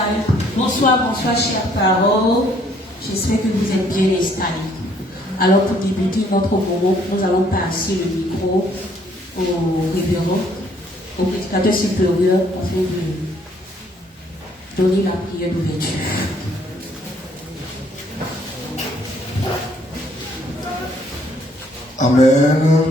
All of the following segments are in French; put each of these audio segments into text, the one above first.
musical. Bonsoir, bonsoir, chers parents. J'espère que vous êtes bien installés. Alors, pour débuter notre moment, nous allons passer le micro au révérend, au prédicateur supérieur, afin de donner la prière d'ouverture. Amen.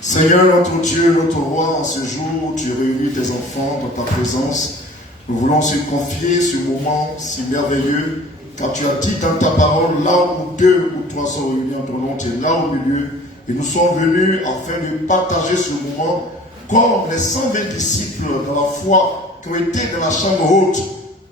Seigneur, notre Dieu, notre roi, en ce jour, tu réunis tes enfants dans ta présence. Nous voulons se confier ce moment si merveilleux, car tu as dit dans ta parole, là où deux ou trois sont réunis en ton nom, tu es là au milieu. Et nous sommes venus afin de partager ce moment comme les 120 disciples dans la foi qui ont été dans la chambre haute,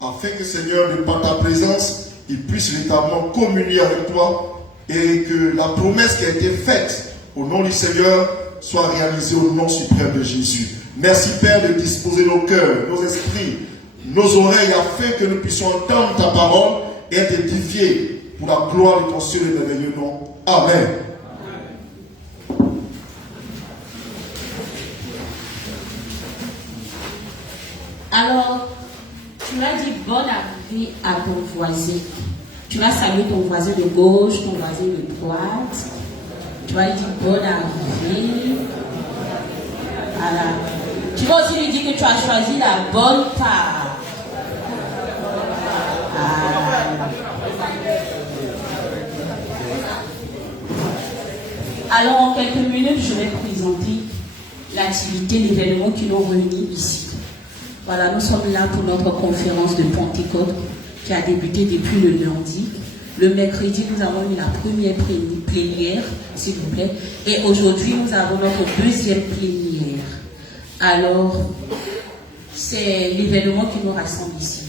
afin que, Seigneur, de par ta présence, ils puissent véritablement communier avec toi et que la promesse qui a été faite au nom du Seigneur soit réalisée au nom suprême de Jésus. Merci, Père, de disposer nos cœurs, nos esprits, nos oreilles, afin que nous puissions entendre ta parole et être édifiés pour la gloire de ton seul et merveilleux nom. Amen. Alors, tu as dit bonne arrivée à ton voisin. Tu vas saluer ton voisin de gauche, ton voisin de droite. Tu vas lui dire bonne arrivée. Voilà. Tu vas aussi lui dire que tu as choisi la bonne part. Alors, en quelques minutes, je vais présenter l'activité, l'événement qui nous réunit ici. Voilà, nous sommes là pour notre conférence de Pentecôte qui a débuté depuis le lundi. Le mercredi, nous avons eu la première plénière, s'il vous plaît. Et aujourd'hui, nous avons notre deuxième plénière. Alors, c'est l'événement qui nous rassemble ici.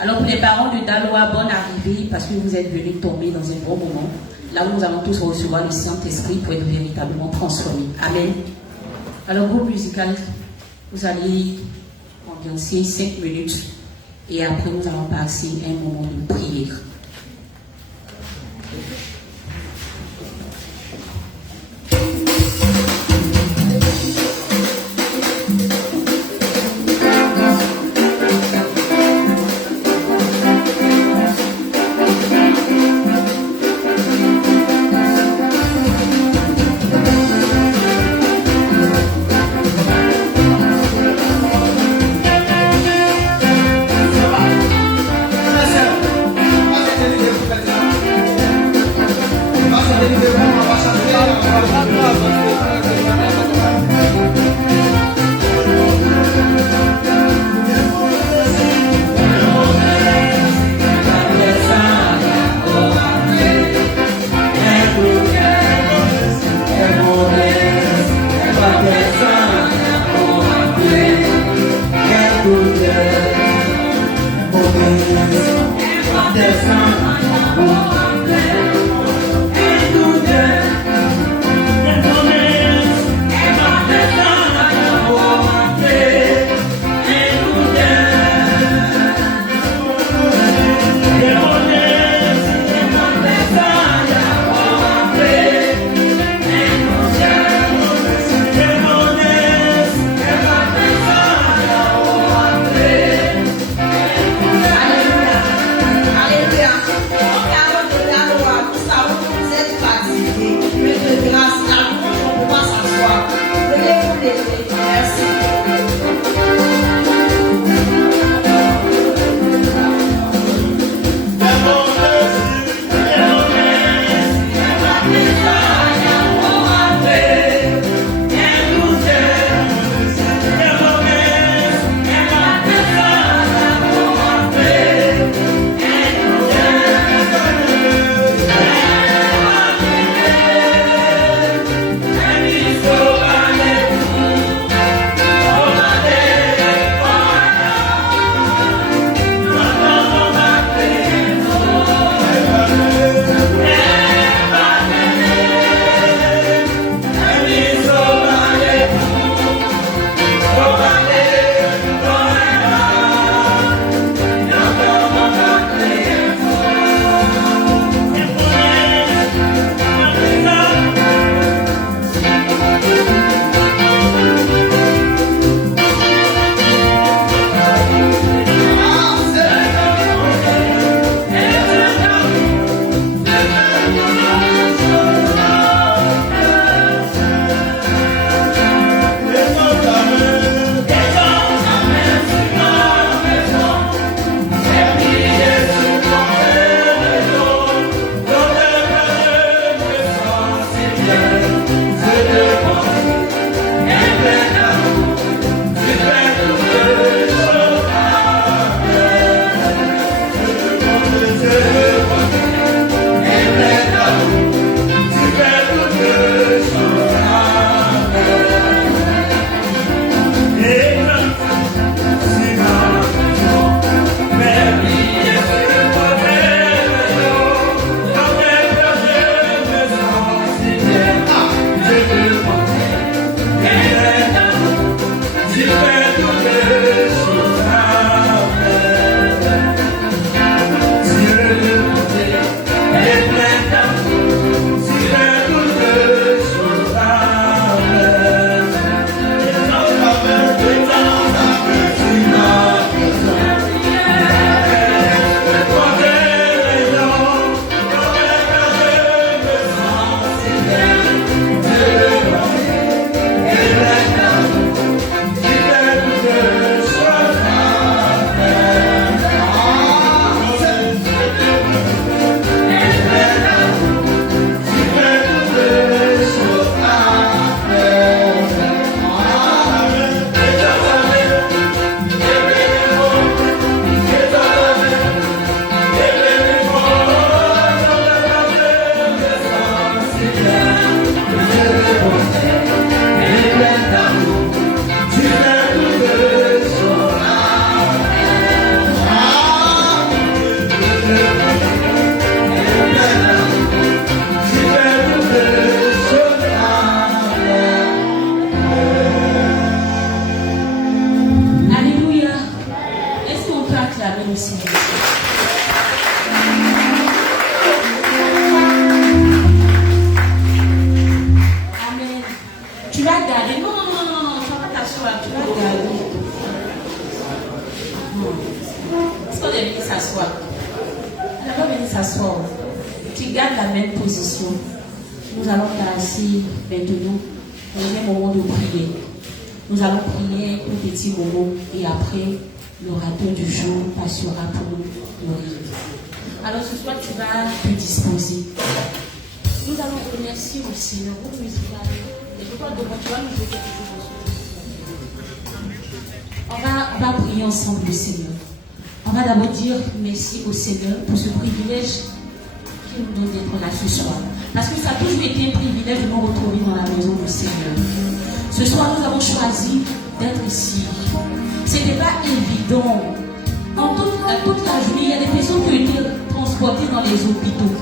Alors, pour les parents de Daloa, bonne arrivée, parce que vous êtes venus tomber dans un bon moment. Là où nous allons tous recevoir le Saint-Esprit pour être véritablement transformés. Amen. Alors, groupe musical, vous allez ambiancer 5 minutes. Et après, nous allons passer un moment de prière. Amen. Tu vas garder. Non, non, non, non, non, tu vas pas t'asseoir. Tu vas garder. Est-ce qu'on est venu s'asseoir? On n'a pas venu s'asseoir. Tu gardes la même position. Nous allons passer maintenant au moment de prière. Nous allons prier un petit moment et après, l'orateur du jour passera pour nous nourrir. Alors ce soir, tu vas te disposer. Nous allons remercier au Seigneur. Vous musicales. Et je crois que tu vas nous dire quelque chose. On va prier ensemble le Seigneur. On va d'abord dire merci au Seigneur pour ce privilège qu'il nous donne d'être là ce soir. Parce que ça a toujours été un privilège de nous retrouver dans la maison du Seigneur. Ce soir, nous avons choisi d'être ici. Ce n'était pas évident. Dans toute la journée, il y a des personnes qui ont été transportées dans les hôpitaux.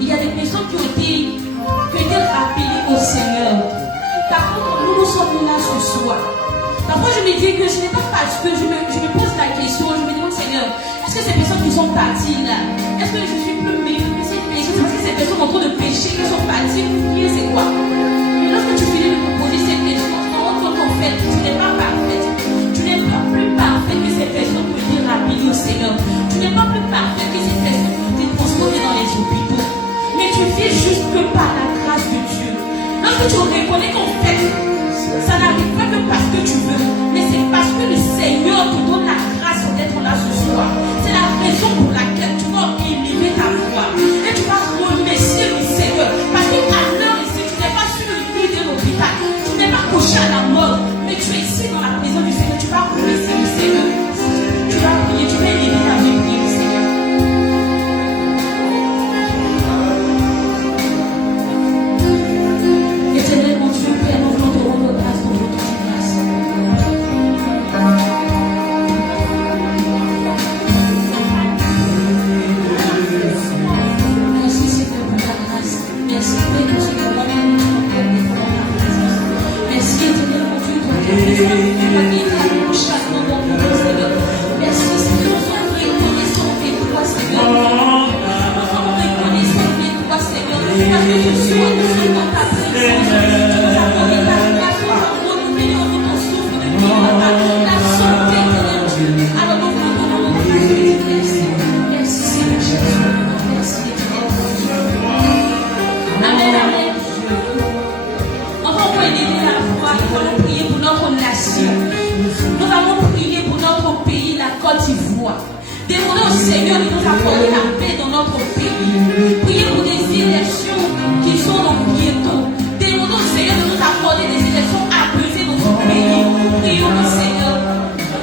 Il y a des personnes qui ont été rappelées au Seigneur. Par contre, nous sommes là ce soir. Parfois, je me dis que ce n'est pas parce que je me pose la question, je me demande, Seigneur, est-ce que ces personnes qui sont parties là, est-ce que je suis plus meilleure que ces personnes? Parce que ces personnes en train de pécher, qui sont parties, pour prier, c'est quoi? Mais lorsque tu finis de me poser ces questions, tu te rends compte qu'en fait, tu n'es pas parfaite. Tu n'es pas plus parfaite que ces personnes qui ont été rappelées au Seigneur. Tu n'es pas plus parfaite que ces personnes qui ont été transportées dans les hôpitaux. Mais tu vis juste que par la grâce de Dieu. Lorsque tu reconnais qu'en fait, ça n'arrive pas que parce que tu veux, mais c'est parce que le Seigneur te donne la grâce d'être là ce soir. C'est la raison pour laquelle tu vas élever ta voix et tu vas remercier le Seigneur. Parce qu'à l'heure ici, tu n'es pas sur le lit de l'hôpital, tu n'es pas couché à la mort, mais tu es ici dans la maison du Seigneur. Tu vas remercier le Seigneur. Tu vas prier, tu vas élever ta vie, prier le Seigneur. Éternel mon Dieu, Père, nous voulons te rendre grâce pour votre grâce. Merci Seigneur pour ta grâce. Merci Père pour ce que nous avons dans ta présence. Merci Éternel mon Dieu pour ta présence. Tu vas guérir chaque moment pour nous Seigneur. Merci Seigneur, nous sommes reconnaissants de toi Seigneur. Nous sommes reconnaissants de toi Seigneur. Parce que tu sois nous sommes dans ta présence. La santé de Dieu. Alors nous voulons merci. Merci Seigneur Jésus. Merci Dieu. Amen, amen. On va encore élever la voix. Nous allons prier pour notre nation. Nous allons prier pour notre pays, la Côte d'Ivoire. Demandons au Seigneur de nous accorder la paix dans notre pays. Priez pour des élections qui sont dans bientôt. Demandons au Seigneur de nous accorder des élections apaisées dans ce pays. Prions le Seigneur.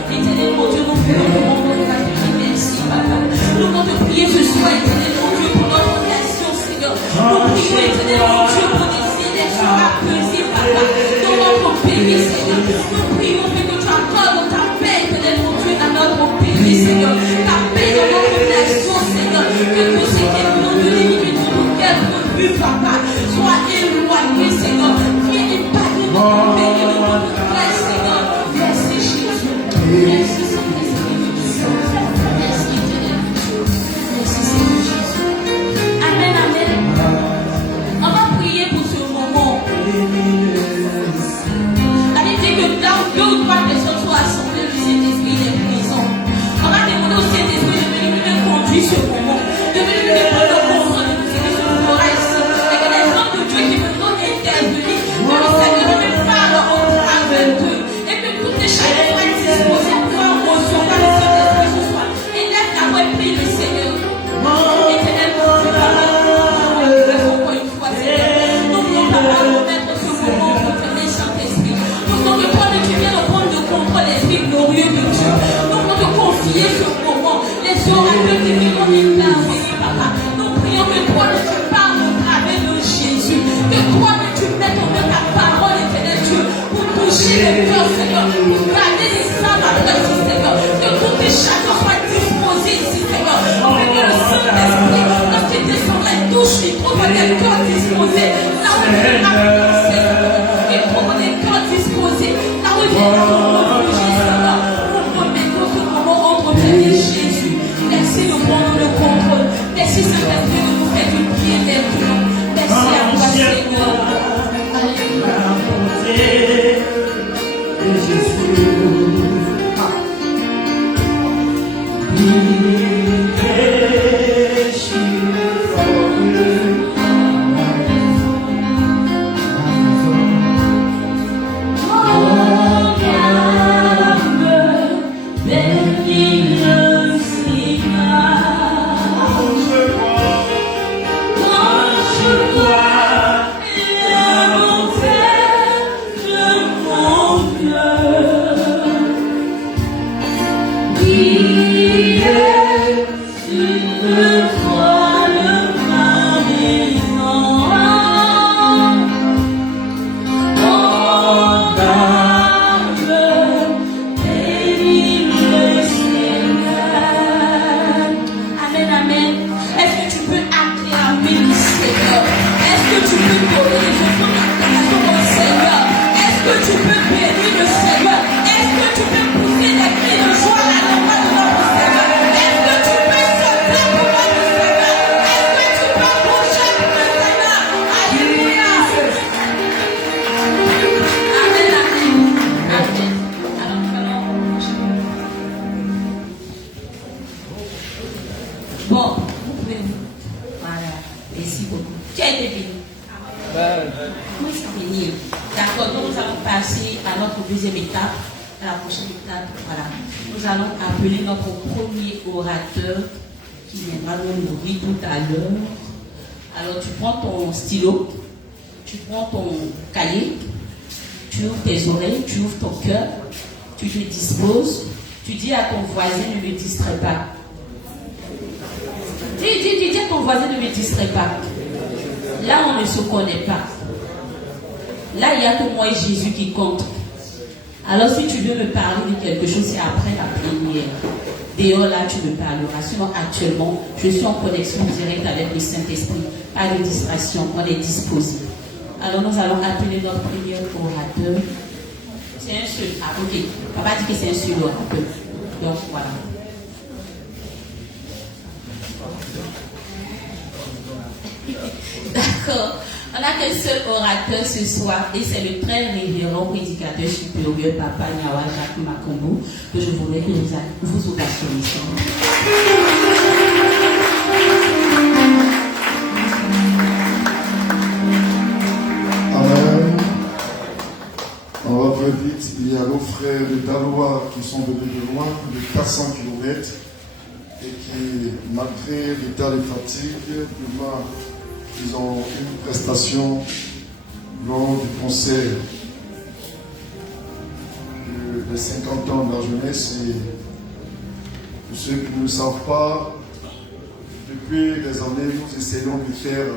Éternel mon Dieu, nous voulons te rendre grâce. Merci, Papa. Nous voulons te prier ce soir, éternel mon Dieu, pour notre nation, Seigneur. Nous prions, éternel mon Dieu, pour des élections apaisées, Papa, dans notre pays, Seigneur. Nous prions que tu accordes ta paix, éternel mon Dieu, à notre pays, Seigneur. Ta paix dans notre nation, Seigneur. Que tout ce qui est nom de l'ennemi, tout le cœur, notre but, Papa, soit éloigné, Seigneur. Viens épargner notre pays, notre grâce, Seigneur. Merci Jésus. Merci Saint-Esprit. Merci Éternel. Merci Seigneur Jésus. Amen, amen. On va prier pour ce moment. La Bible dit que là où 2 ou 3 personnes sont assemblées, le Saint-Esprit est présent. On va demander au Saint-Esprit de venir nous conduire ce moment. De venir nous prendre le contrôle de tout ce qui se fera ici. Et que les hommes de Dieu qui veulent intervenir, que le Seigneur me parle au travers d'eux. Et que toutes les choses soient disposées pour recevoir le Saint-Esprit ce soir. Et laisse la voix prier le Seigneur. Éternel, nous encore une fois, Seigneur. Nous voulons pas remettre ce moment au premier Saint-Esprit. Nous voulons que toi, tu viennes prendre le contrôle, l'Esprit glorieux de Dieu. Nous voulons te confier ce moment. Les oracles qui viennent Merci Saint-Esprit de nous faire du pied maintenant. Merci à toi Seigneur. Tu prends ton cahier, tu ouvres tes oreilles, tu ouvres ton cœur, tu te disposes, tu dis à ton voisin ne me distrais pas. Dis à ton voisin ne me distrais pas. Là on ne se connaît pas. Là il n'y a que moi et Jésus qui compte. Alors si tu veux me parler de quelque chose, c'est après la prière. Dehors là tu me parleras. Sinon actuellement je suis en connexion directe avec le Saint-Esprit. Pas de distraction, on est disposé. Alors nous allons appeler notre premier orateur. C'est un seul. Ah ok. Papa dit que c'est un seul orateur. Donc voilà. D'accord. On n'a qu'un seul orateur ce soir et c'est le très révérend prédicateur supérieur Papa Nyawa Jacques Makombo que je voudrais que vous ovationniez. Amen. On va très vite. Il y a nos frères de Daloa qui sont venus de loin, de 400 km, et qui, malgré l'état de fatigue, demain, ils ont une prestation lors du concert de 50 ans de la jeunesse. Et pour ceux qui ne le savent pas, depuis des années, nous essayons de faire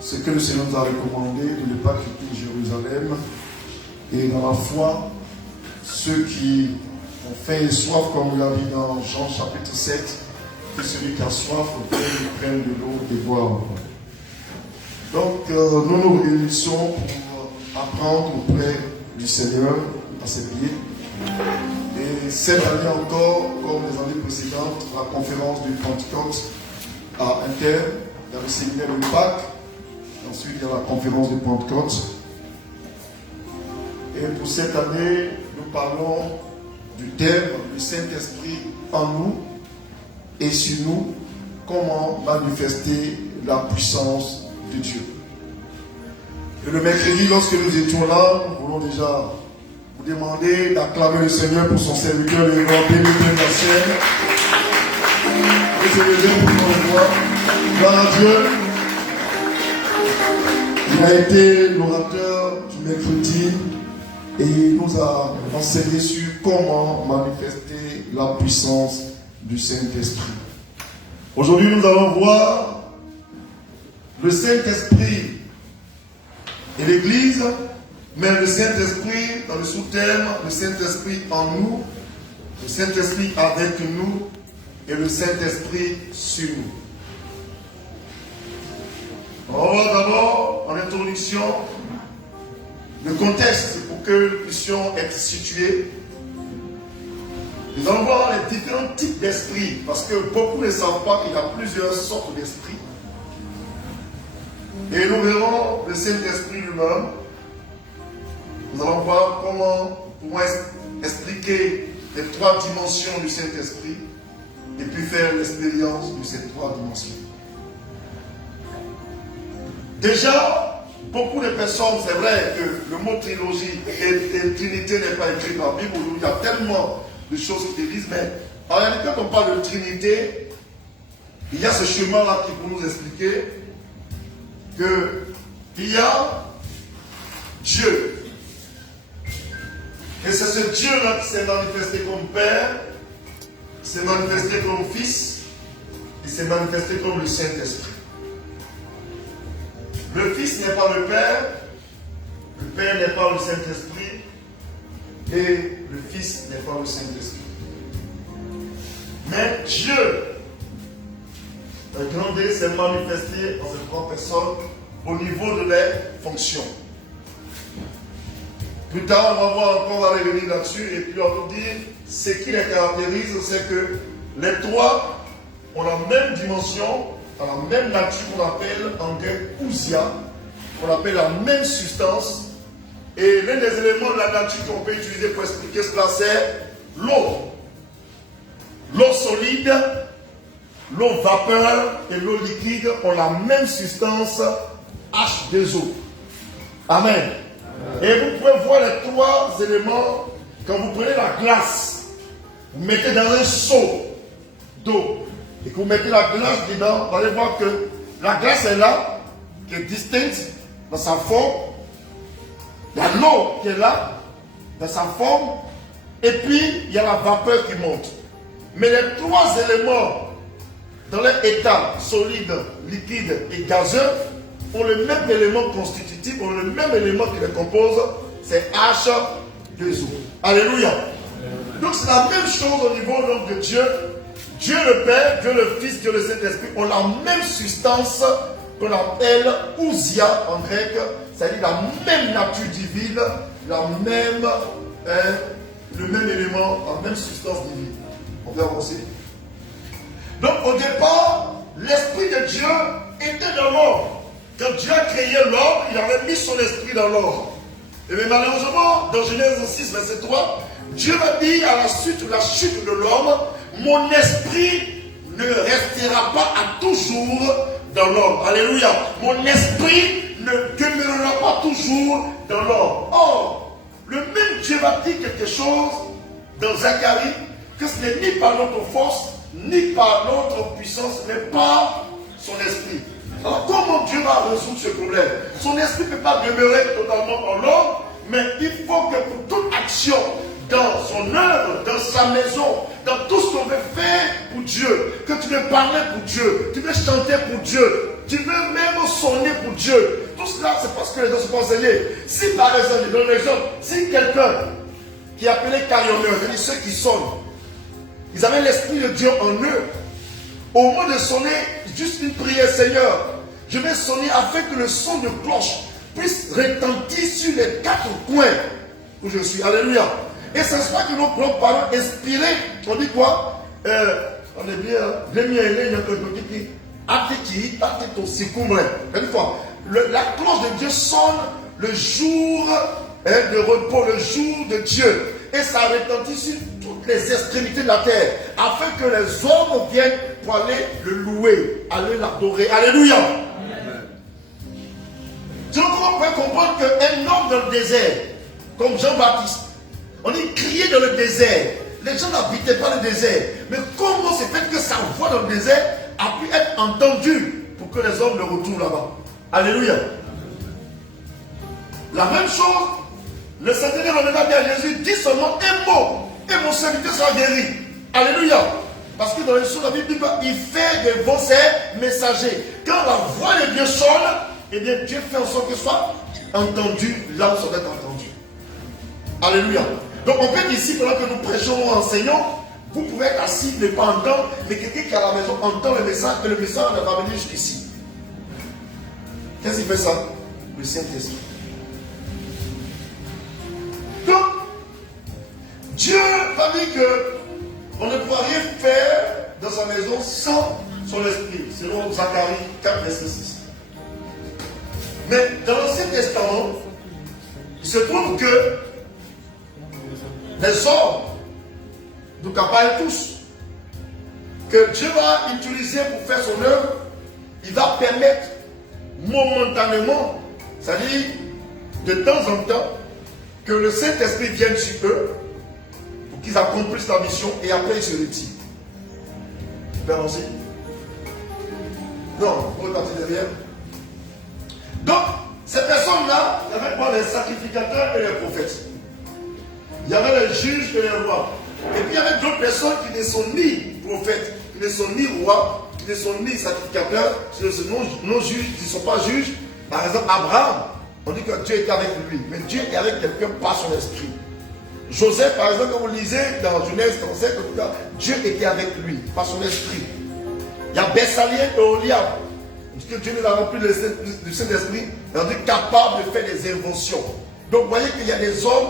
ce que le Seigneur nous a recommandé, de ne pas quitter Jérusalem. Et dans la foi, ceux qui ont faim et soif, comme on l'a dit dans Jean chapitre 7, que celui qui a soif prenne de l'eau et boire. Donc, nous nous réunissons pour apprendre auprès du Seigneur à ses pieds. Et cette année encore, comme les années précédentes, la conférence du Pentecôte à Inter, il y a le séminaire de Pâques, ensuite il y a la conférence du Pentecôte. Et pour cette année, nous parlons du thème du Saint-Esprit en nous et sur nous, comment manifester la puissance de Dieu. Et le mercredi, lorsque nous étions là, nous voulons déjà vous demander d'acclamer le Seigneur pour son serviteur, le roi béni de la scène. Et se lever pour qu'on voit. Gloire à Dieu. Il a été l'orateur du mercredi et il nous a enseigné sur comment manifester la puissance du Saint-Esprit. Aujourd'hui, nous allons voir le Saint-Esprit et l'Église, mais le Saint-Esprit dans le sous-thème, le Saint-Esprit en nous, le Saint-Esprit avec nous et le Saint-Esprit sur nous. On va voir d'abord en introduction le contexte pour que nous puissions être situés. Nous allons voir les différents types d'esprits, parce que beaucoup ne savent pas qu'il y a plusieurs sortes d'esprits. Et nous verrons le Saint-Esprit lui-même. Nous allons voir comment expliquer les 3 dimensions du Saint-Esprit et puis faire l'expérience de ces 3 dimensions. Déjà, beaucoup de personnes, c'est vrai que le mot trilogie et Trinité n'est pas écrit dans la Bible, où il y a tellement de choses qui disent, mais en réalité, quand on parle de Trinité, il y a ce chemin-là qui peut nous expliquer qu'il y a Dieu. Et c'est ce Dieu-là qui s'est manifesté comme Père, qui s'est manifesté comme Fils, qui s'est manifesté comme le Saint-Esprit. Le Fils n'est pas le Père n'est pas le Saint-Esprit, et le Fils n'est pas le Saint-Esprit. Mais Dieu, le grand Dieu, s'est manifesté dans ces 3 personnes au niveau de leurs fonctions. Plus tard, on va voir encore, on va revenir là-dessus, et puis on va vous dire ce qui les caractérise, c'est que les 3 ont la même dimension, ont la même nature qu'on appelle en grec ousia, qu'on appelle la même substance. Et l'un des éléments de la nature qu'on peut utiliser pour expliquer cela, c'est l'eau. L'eau solide, l'eau vapeur et l'eau liquide ont la même substance H2O. Amen. Et vous pouvez voir les 3 éléments quand vous prenez la glace, vous mettez dans un seau d'eau et que vous mettez la glace dedans, vous allez voir que la glace est là, qui est distincte dans sa forme. Il y a l'eau qui est là, dans sa forme, et puis il y a la vapeur qui monte. Mais les 3 éléments dans leur état solide, liquide et gazeux ont le même élément constitutif, ont le même élément qui les compose, c'est H2O. Alléluia. Donc c'est la même chose au niveau donc, de Dieu. Dieu le Père, Dieu le Fils, Dieu le Saint-Esprit ont la même substance qu'on appelle ousia en grec, c'est-à-dire la même nature divine, le même élément, la même substance divine. On peut avancer. Donc au départ, l'Esprit de Dieu était dans l'homme. Quand Dieu a créé l'homme, il avait mis son esprit dans l'homme. Et bien malheureusement, dans Genèse 6, verset 3, Dieu a dit à la suite de la chute de l'homme, mon esprit ne restera pas à toujours dans l'homme. Alléluia. Mon esprit ne demeurera pas toujours dans l'homme. Or, le même Dieu va dire quelque chose dans Zacharie, que ce n'est ni par notre force, ni par notre puissance, mais par son esprit. Alors comment Dieu va résoudre ce problème? Son esprit ne peut pas demeurer totalement en l'homme, mais il faut que pour toute action, dans son œuvre, dans sa maison, dans tout ce qu'on veut faire pour Dieu, que tu veux parler pour Dieu, tu veux chanter pour Dieu, tu veux même sonner pour Dieu. Tout cela, c'est parce que les gens se font enseigner. Si par exemple, je donne l'exemple, si quelqu'un qui est appelé carillonneur, c'est-à-dire ceux qui sonnent, ils avaient l'esprit de Dieu en eux, au moment de sonner, juste une prière, Seigneur, je vais sonner afin que le son de cloche puisse retentir sur les 4 coins où je suis. Alléluia. Et ce n'est pas que nos propres parents inspirés, on dit quoi? On est bien, une fois, la cloche de Dieu sonne le jour de repos, le jour de Dieu. Et ça retentit sur toutes les extrémités de la terre, afin que les hommes viennent pour aller le louer, aller l'adorer. Alléluia. Donc on peut comprendre qu'un homme dans le désert, comme Jean-Baptiste, on dit crier dans le désert. Les gens n'habitaient pas le désert. Mais comment c'est fait que sa voix dans le désert a pu être entendue pour que les hommes le retrouvent là-bas? Alléluia. La même chose, le Seigneur a dit à Jésus, dis seulement un mot et mon serviteur sera guéri. Alléluia. Parce que dans les choses de la Bible, il fait des bons messagers. Quand la voix de Dieu sonne, eh bien Dieu fait en sorte que ce soit entendu là où ça doit être entendu. Alléluia. Donc on peut ici, pendant que nous prêchons ou enseignons, vous pouvez être assis, ne pas entendre, mais quelqu'un qui est à la maison entend le message et le message va venir jusqu'ici. Qu'est-ce qui fait ça? Le Saint-Esprit. Donc, Dieu va dire que On ne pourra rien faire dans sa maison sans son esprit, selon Zacharie 4, verset 6. Mais dans l'Ancien Testament, il se trouve que les hommes, nous pas tous, que Dieu va utiliser pour faire son œuvre, il va permettre momentanément, c'est-à-dire de temps en temps, que le Saint-Esprit vienne sur eux pour qu'ils accomplissent la mission et après ils se retirent. Tu peux avancer? Non, on est parti derrière. Donc, ces personnes-là, il y avait quoi? Les sacrificateurs et les prophètes. Il y avait les juges et les rois. Et puis il y avait d'autres personnes qui ne sont ni prophètes, qui ne sont ni rois, qui ne sont ni sacrificateurs, qui ne sont non juges, qui ne sont pas juges. Par exemple, Abraham, on dit que Dieu était avec lui, mais Dieu est avec quelqu'un par son esprit. Joseph, par exemple, quand vous lisez dans Genèse, on sait que Dieu était avec lui, par son esprit. Il y a Bessalien et Oliab, parce que Dieu nous a rempli du Saint-Esprit, il est capable de faire des inventions. Donc vous voyez qu'il y a des hommes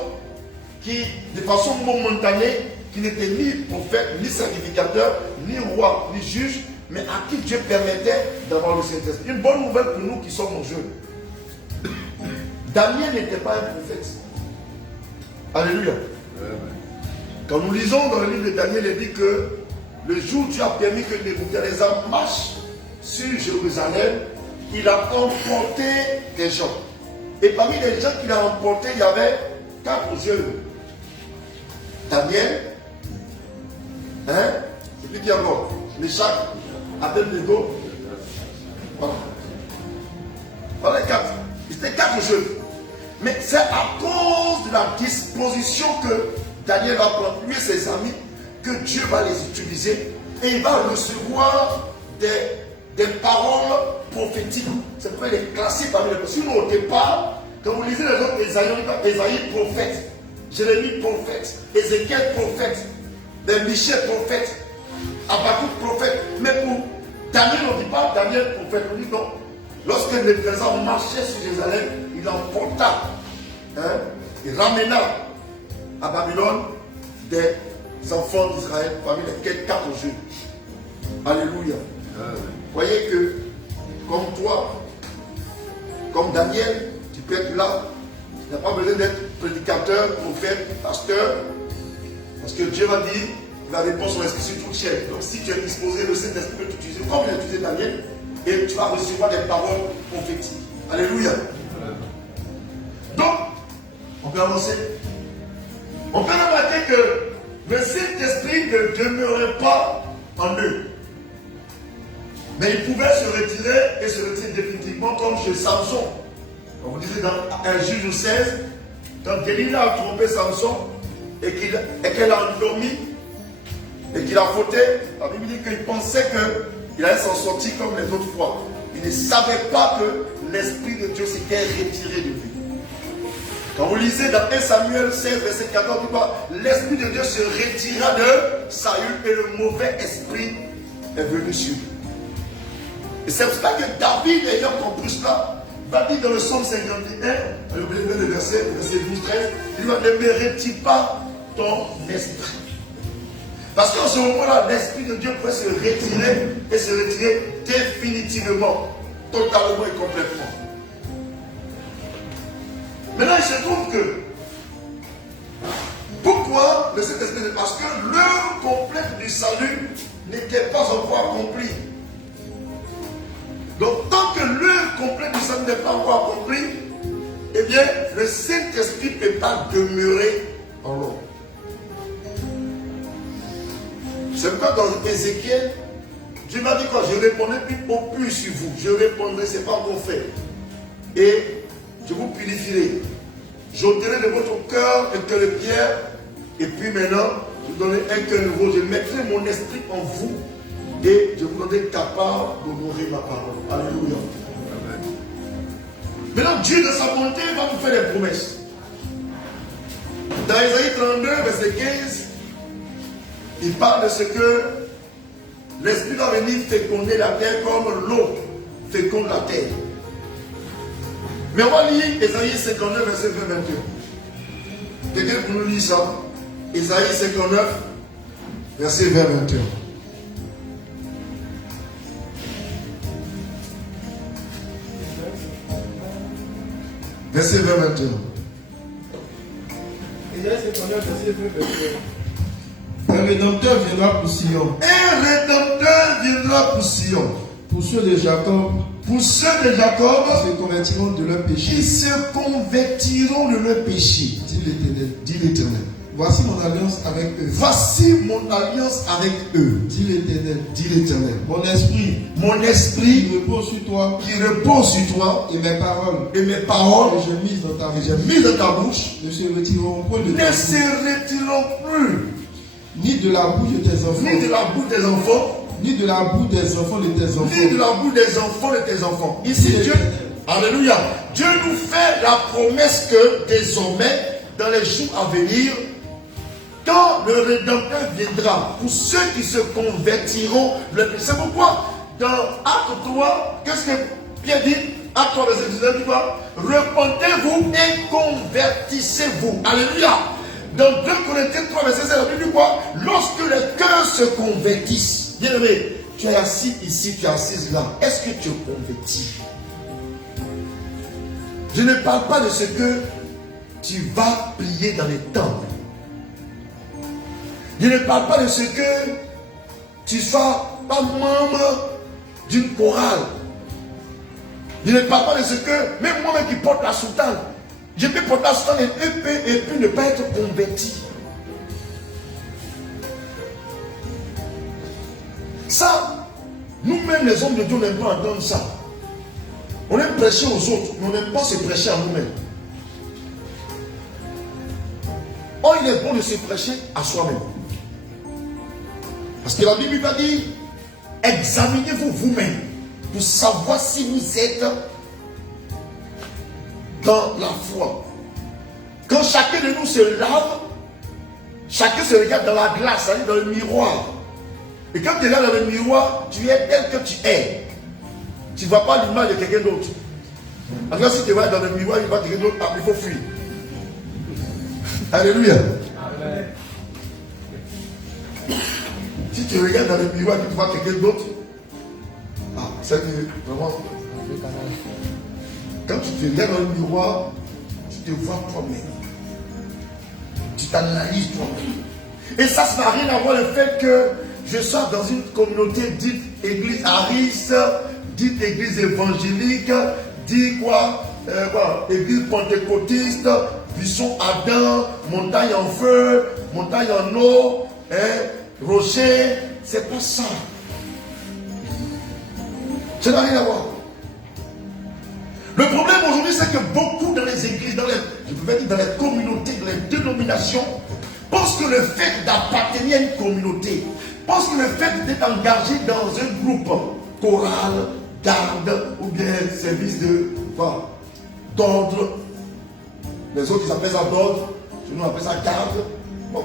qui, de façon momentanée, qui n'étaient ni prophètes, ni sacrificateurs, ni rois, ni juges, mais à qui Dieu permettait d'avoir le Saint-Esprit. Une bonne nouvelle pour nous qui sommes en jeu. Daniel n'était pas un prophète. Alléluia. Quand nous lisons dans le livre de Daniel, il dit que le jour où Dieu a permis que Nebuchadnezzar marche sur Jérusalem, il a emporté des gens. Et parmi les gens qu'il a emportés, il y avait 4 jeunes. Daniel, c'est lui qui a mort. Meshach, Abednego. Voilà. Voilà les 4. C'était 4 jeunes. Mais c'est à cause de la disposition que Daniel va prendre, lui et ses amis, que Dieu va les utiliser et il va recevoir des paroles prophétiques. C'est pour les classer parmi les prophètes. Sinon, au départ, quand vous lisez les autres, Ésaïe prophète, Jérémie prophète, Ézéchiel prophète, Michel prophète, Habakkuk prophète. Mais pour Daniel, on ne dit pas Daniel prophète, on dit non. Lorsque les présents marchaient sur Jérusalem, il emporta, il ramena à Babylone des enfants d'Israël parmi lesquels 4 jeunes. Alléluia. Voyez que, comme toi, comme Daniel, tu peux être là. Tu n'as pas besoin d'être prédicateur, prophète, pasteur. Parce que Dieu va dire, il va répondre son esprit sur toute chair. Donc si tu es disposé, le Saint-Esprit peut t'utiliser comme il a utilisé Daniel. Et tu vas recevoir des paroles prophétiques. Alléluia. Donc, on peut avancer. On peut remarquer que le Saint-Esprit ne demeurait pas en eux. Mais il pouvait se retirer et se retirer définitivement comme chez Samson. On vous disait dans 1 Juge 16, quand Delilah a trompé Samson et qu'elle a endormi et qu'il a fauté, la Bible dit qu'il pensait qu'il allait s'en sortir comme les autres fois. Il ne savait pas que l'Esprit de Dieu s'était retiré de lui. Quand vous lisez dans 1 Samuel 16, verset 14, l'Esprit de Dieu se retira de Saül et le mauvais esprit est venu sur lui. Et c'est pour ça que David, ayant compris cela, va dire dans le psaume 51, le verset 12-13, il va ne me retire pas ton esprit. Parce qu'en ce moment-là, l'Esprit de Dieu pourrait se retirer et se retirer définitivement, totalement et complètement. Maintenant, il se trouve que, pourquoi le Saint-Esprit? Parce que l'œuvre complète du salut n'était pas encore accomplie. Donc, tant que l'œuvre complète du salut n'est pas encore accomplie, eh bien, le Saint-Esprit ne peut pas demeurer en l'homme. C'est pourquoi dans Ézéchiel, Dieu m'a dit quoi? Je répondrai au plus sur vous. Je répondrai, ce n'est pas encore fait. Et je vous purifierai. J'ôterai de votre cœur un cœur de pierre. Et puis maintenant, je vous donnerai un cœur nouveau. Je mettrai mon esprit en vous. Et je vous donnerai capable d'honorer ma parole. Alléluia. Maintenant, Dieu, dans sa bonté, va vous faire des promesses. Dans Ésaïe 32, verset 15, il parle de ce que l'Esprit va venir féconder la terre comme l'eau féconde la terre. Mais on va lire Ésaïe 59, verset 20-21. Quelqu'un pour nous lire ça? Ésaïe 59, Verset 20, 21. Verset 20, 21. Un rédempteur viendra pour Sion. Un rédempteur viendra pour Sion. Pour ceux de Jacob, Pour ceux de Jacob se convertiront de leur péché. qui se convertiront de leur péché. Dit l'Éternel. Dit l'Éternel. Voici mon alliance avec eux. Voici mon alliance avec eux. Dit l'Éternel. Dit l'Éternel. Mon esprit Mon esprit qui repose sur toi qui repose sur toi et mes paroles et mes paroles que j'ai mises dans ta que bouche j'ai mises dans ta bouche ne se retireront point de ta ne bouche, se retireront plus, ni de la bouche de tes enfants, ni de la bouche des enfants, ni de la bouche des enfants de tes enfants. ni de la bouche des enfants de tes enfants. Ici, Dieu, alléluia, Dieu nous fait la promesse que désormais, dans les jours à venir, quand le Rédempteur viendra, pour ceux qui se convertiront, c'est pourquoi dans Acte 3, qu'est-ce que Pierre dit? Acte 3, verset 19, tu vois, repentez-vous et convertissez-vous. Alléluia. Dans 2 Corinthiens 3, verset 7, on dit quoi? Lorsque les cœurs se convertissent, bien aimé, tu es assis ici, tu es assise là, est-ce que tu es converti? Je ne parle pas de ce que tu vas prier dans les temples. Je ne parle pas de ce que tu sois pas membre d'une chorale. Je ne parle pas de ce que, même moi-même qui porte la soutane, je peux porter la soutane et puis ne pas être converti. Ça, nous-mêmes les hommes de Dieu, on n'aime pas entendre ça. On aime prêcher aux autres, mais on n'aime pas se prêcher à nous-mêmes. Or, il est bon de se prêcher à soi-même. Parce que la Bible va dire, examinez-vous vous-même pour savoir si vous êtes dans la foi. Quand chacun de nous se lave, chacun se regarde dans la glace, c'est-à-dire dans le miroir. Et quand tu es là dans le miroir, tu es tel que tu es. Tu ne vois pas l'image de quelqu'un d'autre. Alors si tu vas dans le miroir, il va quelqu'un d'autre, il faut fuir. Alléluia. Amen. Si tu regardes dans le miroir et tu vois quelqu'un d'autre, c'est que vraiment, quand tu te regardes dans le miroir, tu te vois toi-même. Tu t'analyses toi-même. Et ça n'a rien à voir le fait que je sois dans une communauté dite église Aris, dite église évangélique, dit quoi, église pentecôtiste, buisson Adam, montagne en feu, montagne en eau, rocher, c'est pas ça. Ça n'a rien à voir. Le problème aujourd'hui, c'est que beaucoup dans les églises, je pouvais dire dans les communautés, dans les dénominations, pensent que le fait d'appartenir à une communauté, pensent que le fait d'être engagé dans un groupe choral, garde ou bien service d'ordre, les autres ils appellent ça d'ordre, nous on appelle ça garde. Bon.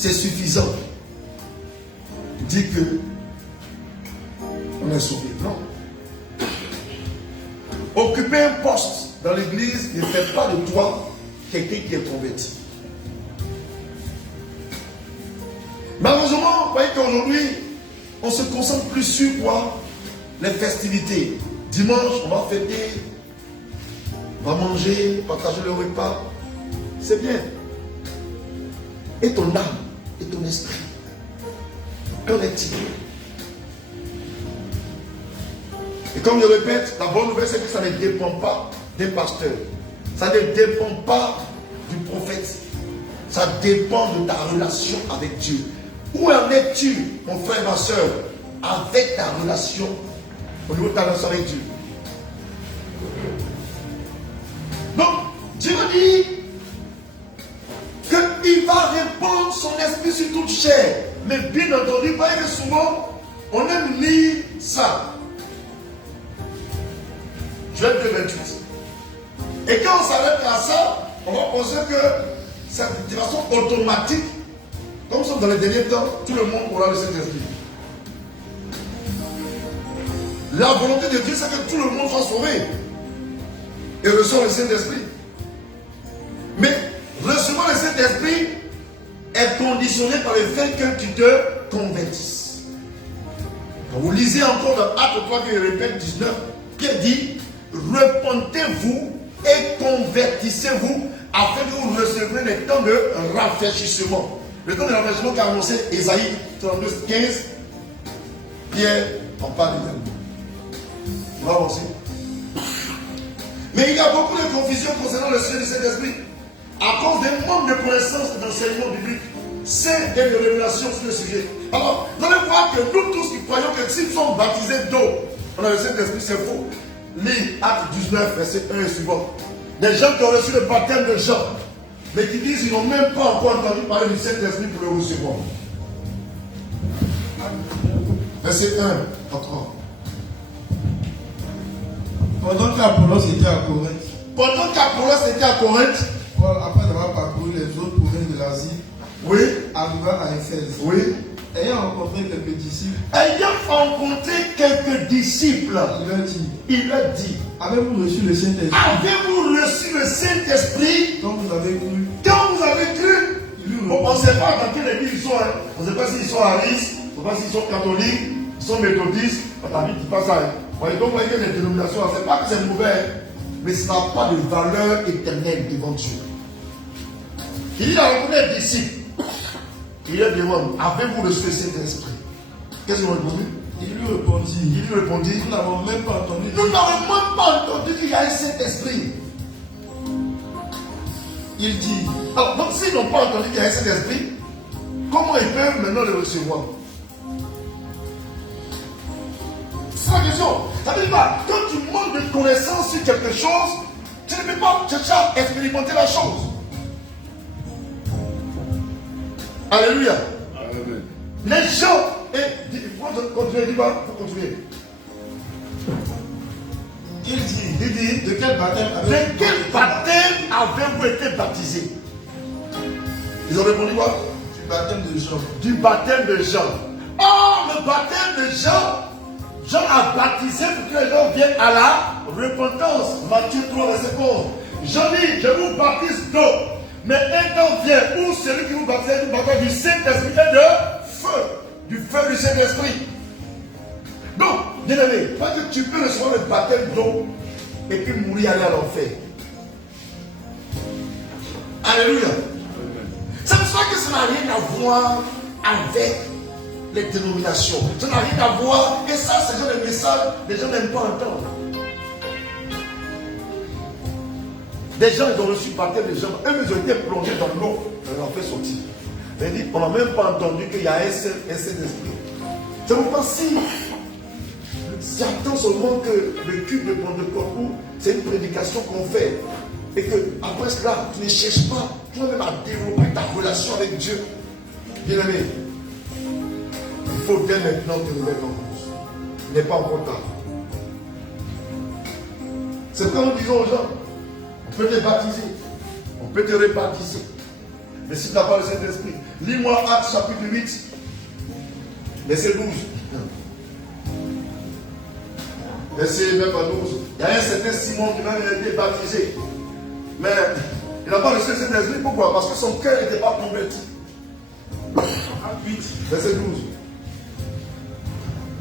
C'est suffisant. Dit que on est sauvé. Non. Occuper un poste dans l'église ne fait pas de toi quelqu'un qui est converti. Malheureusement, vous voyez qu'aujourd'hui, on se concentre plus sur quoi? Les festivités. Dimanche, on va fêter, on va manger, partager le repas. C'est bien. Et ton âme, et ton esprit, qu'en est-il? Et comme je répète, la bonne nouvelle, c'est que ça ne dépend pas des pasteurs. Ça ne dépend pas du prophète. Ça dépend de ta relation avec Dieu. Où en es-tu, mon frère, ma soeur, avec ta relation, au niveau de ta relation avec Dieu? Donc, Dieu dit qu'il va répandre son esprit sur toute chair. Mais bien entendu, voyez que souvent, on aime lire ça. Joël 2,28. Et quand on s'arrête à ça, on va penser que c'est de façon automatique. Comme nous sommes dans les derniers temps, tout le monde aura le Saint-Esprit. La volonté de Dieu, c'est que tout le monde soit sauvé et reçoive le Saint-Esprit. Mais recevoir le Saint-Esprit est conditionné par le fait que tu te convertisses. Quand vous lisez encore dans Actes 3 qui répète 19, Pierre dit, repentez-vous et convertissez-vous afin que vous recevrez le temps de rafraîchissement. Le temps de rafraîchissement qu'a annoncé Ésaïe 32, 15, Pierre en parle également. On va avancer. Mais il y a beaucoup de confusion concernant le sujet du Saint-Esprit à cause d'un manque de connaissances et d'enseignement biblique. C'est des révélations sur le sujet. Alors, vous allez voir que nous tous qui croyons que s'ils sont baptisés d'eau, on a le Saint-Esprit, c'est faux. Lis Acte 19, verset 1 et suivant. Des gens qui ont reçu le baptême de Jean, mais qui disent qu'ils n'ont même pas encore entendu parler du Saint-Esprit pour le recevoir. Verset 1 à 3. Pendant qu'Apollos était à Corinthe, Paul, après avoir parcouru les autres provinces de l'Asie, oui, arriva à Éphèse. Oui. Ayant rencontré quelques disciples, il leur dit, avez-vous reçu le Saint-Esprit quand vous avez cru? On ne pensait pas dans quelle église ils sont. On ne sait pas s'ils sont aristes, on ne sait pas s'ils sont catholiques, ils sont méthodistes. On ne dit pas ça. Donc, vous voyez les dénominations, on ne sait pas que c'est mauvais, mais ça n'a pas de valeur éternelle devant Dieu. Il a rencontré les disciples. Il leur demande, avez-vous reçu le Saint-Esprit? Qu'est-ce qu'ils ont répondu? Il lui répondit, nous n'avons même pas entendu qu'il y a un Saint-Esprit. Il dit, alors, donc s'ils n'ont pas entendu qu'il y a un Saint-Esprit, comment ils peuvent maintenant le recevoir? C'est la question. Ça veut dire pas, quand tu manques de connaissances sur quelque chose, tu ne peux pas chercher à expérimenter la chose. Alléluia. Amen. Les gens, il faut continuer, il dit, de quel baptême avez-vous été baptisé? Ils ont répondu quoi? Du baptême de Jean. Du baptême de Jean. Oh, le baptême de Jean. Jean a baptisé pour que les gens viennent à la repentance. Matthieu 3, verset 11. Jean dit, je vous baptise d'eau. Mais un temps vient où celui qui vous baptise du Saint-Esprit et de feu. Du feu du Saint-Esprit. Donc, bien aimé, parce que tu peux recevoir le baptême d'eau et puis mourir aller à l'enfer. Alléluia. C'est pour ça que ça n'a rien à voir avec les dénominations. Ça n'a rien à voir. Et ça, c'est genre de message, les gens n'aiment pas entendre. Des gens, ils ont reçu le baptême des gens. Eux, ils ont été plongés dans l'eau. On leur fait sortir. Mais dit, on n'a même pas entendu qu'il y a un Saint-Esprit. C'est pourquoi si attend seulement que le culte de Pentecôte, c'est une prédication qu'on fait. Et que après cela, tu ne cherches pas toi-même à développer ta relation avec Dieu. Bien aimé, il faut dès maintenant te remettre en cause. Il n'est pas encore tard. C'est comme nous disons aux gens, on peut te baptiser, on peut te rebaptiser. Mais si tu n'as pas le Saint-Esprit, lis-moi Actes chapitre 8, verset 12. Verset 9 à 12. Il y a un certain Simon qui même été baptisé. Mais il n'a pas reçu le Saint-Esprit. Pourquoi? Parce que son cœur n'était pas converti. Actes 8, verset 12.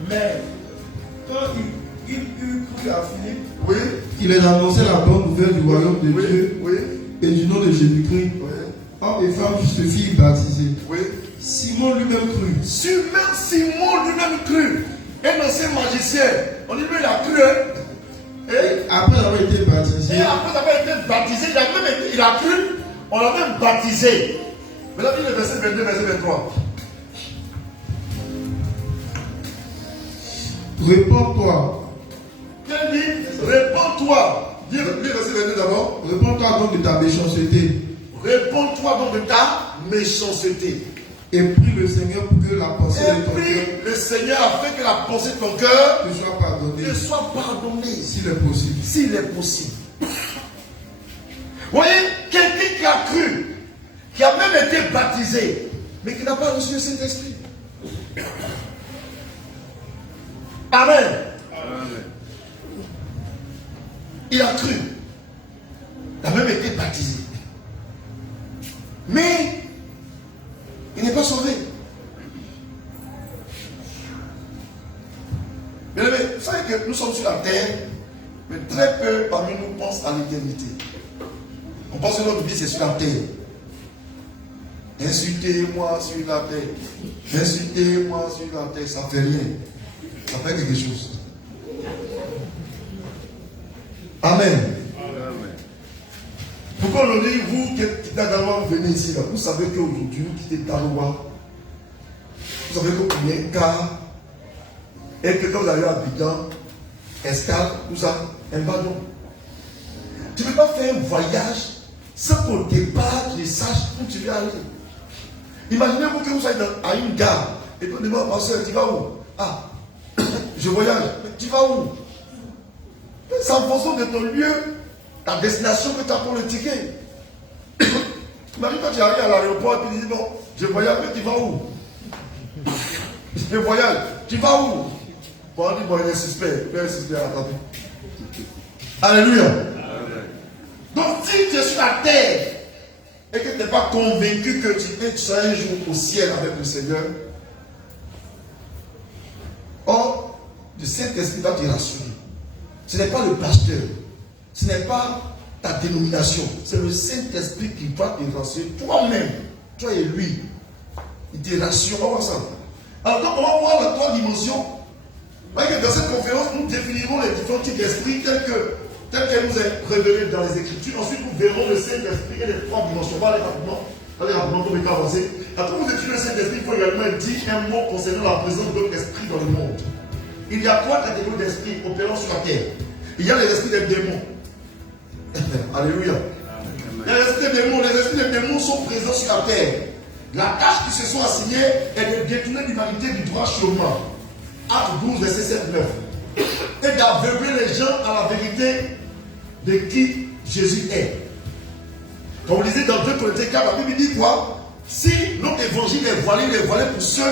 Mais quand il eut cru à Philippe, Oui. il a annoncé la bonne nouvelle du royaume de Dieu Oui. et du nom de Jésus-Christ. Oui. Hommes et femmes juste filles baptisées. Oui. Simon lui-même crut. Même Simon lui-même crut. Un ancien magicien. On dit lui il a cru. Et après avoir été baptisé, il a cru. On l'a même baptisé. Maintenant, il est verset 22, verset 23. répands-toi. Quel dit? Répands-toi. Dis verset 22 d'abord. Répands-toi donc de ta méchanceté. Répands-toi donc de ta méchanceté. Et prie le Seigneur pour que la pensée de ton prie cœur le Seigneur afin que la pensée de ton cœur te soit pardonnée. S'il est possible. Vous voyez, quelqu'un qui a cru, qui a même été baptisé, mais qui n'a pas reçu le Saint-Esprit. Amen. Amen. Il a cru. Il a même été baptisé. Mais il n'est pas sauvé. Bien aimé, vous savez que nous sommes sur la terre, mais très peu parmi nous pensent à l'éternité. On pense que notre vie c'est sur la terre. Insultez-moi sur la terre. Insultez-moi sur la terre. Ça ne fait rien. Ça fait quelque chose. Amen. Pourquoi aujourd'hui, vous qui êtes d'abord venez ici, là, vous savez qu'aujourd'hui, vous quittez Taroua. Vous savez que vous prenez un car. Et que quand vous allez à Abidjan, escale, tout ça, un ballon. Tu ne peux pas faire un voyage sans qu'au départ, tu ne saches où tu vas aller. Imaginez-vous que vous soyez à une gare et qu'on demande, ma soeur, tu vas où? Ah, je voyage. Mais tu vas où? C'est en fonction de ton lieu, ta destination que tu as pour le ticket. Imagine quand tu arrives à l'aéroport et tu dis, non, je voyage, mais tu vas où? Je voyage, tu vas où? Bon, on dit, bon, il est suspect. Il est suspect, attendez. Alléluia. Donc, si tu es sur la terre et que tu n'es pas convaincu que tu seras un jour au ciel avec le Seigneur, or, le Saint-Esprit va te rassurer. Ce n'est pas le pasteur, ce n'est pas ta dénomination, c'est le Saint-Esprit qui va te rassurer toi-même, toi et lui. Il te rassure. On va voir ça. Alors, donc, on va voir la trois dimensions. Voyez que dans cette conférence, nous définirons les différents types d'esprit tels qu'elle nous est révélée dans les Écritures. Ensuite, nous verrons le Saint-Esprit et les trois dimensions. On va aller rapidement. Allez rapidement pour les avancer. Quand vous définissez le Saint-Esprit, il faut également dire un mot concernant la présence d'autres esprits dans le monde. Il y a trois catégories d'esprits opérant sur la terre. Il y a les esprits des démons. Alléluia. Les esprits des démons, les esprits des démons sont présents sur la terre. La tâche qui se sont assignée est de détourner l'humanité du droit chemin. Acte 12, verset 7, 9. Et d'aveugler les gens à la vérité de qui Jésus est. Comme vous lisez dans 2 Corinthiens 4, la Bible dit quoi? Si notre évangile est voilé, il est voilé pour ceux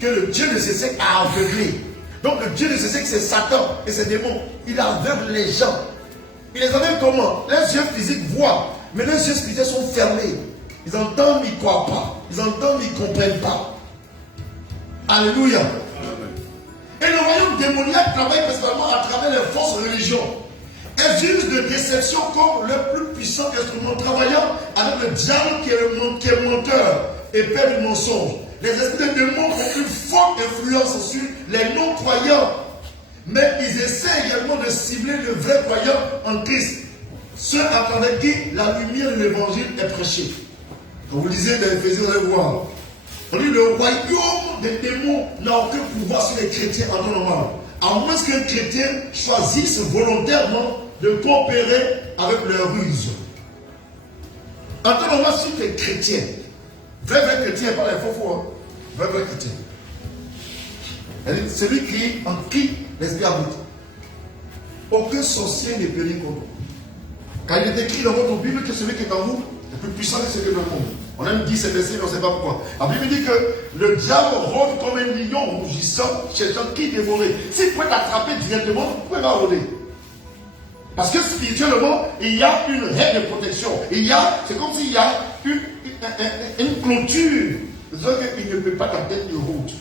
que le Dieu de ces siècles a aveuglés. Donc le Dieu de ces siècles, c'est Satan et ses démons. Il aveugle les gens. Il les aveugle comment? Les yeux physiques voient, mais les yeux spirituels sont fermés. Ils entendent, mais ils ne croient pas. Ils entendent, mais ils ne comprennent pas. Alléluia. Et le royaume démoniaque travaille principalement à travers les fausses religions. Elles usent de déception comme le plus puissant instrument, travaillant avec le diable qui est menteur et père du mensonge. Les esprits de démons ont une forte influence sur les non-croyants, mais ils essaient également de cibler le vrai croyant en Christ, ceux à travers qui la lumière de l'évangile est prêchée. Quand vous lisez dans Éphésiens, vous allez voir. Le royaume des démons n'a aucun pouvoir sur les chrétiens en temps normal. À moins qu'un chrétien choisisse volontairement de coopérer avec leur ruse. En temps normal, si tu es chrétien, vrai chrétien, pas les faux, hein. Vrai chrétien. Celui en qui l'esprit habite. Aucun sorcier ne périt contre vous. Quand il est écrit dans votre Bible que celui qui est en vous est plus puissant que celui qui est dans le monde. On aime dire ces versets, mais on ne sait pas pourquoi. La Bible dit que le diable rôde comme un lion rougissant, cherchant qui dévorer. S'il pouvait t'attraper directement, vous pouvez pas rôder. Parce que spirituellement, il y a une règle de protection. C'est comme s'il y a une clôture. C'est-à-dire qu'il ne peut pas t'atteindre de route.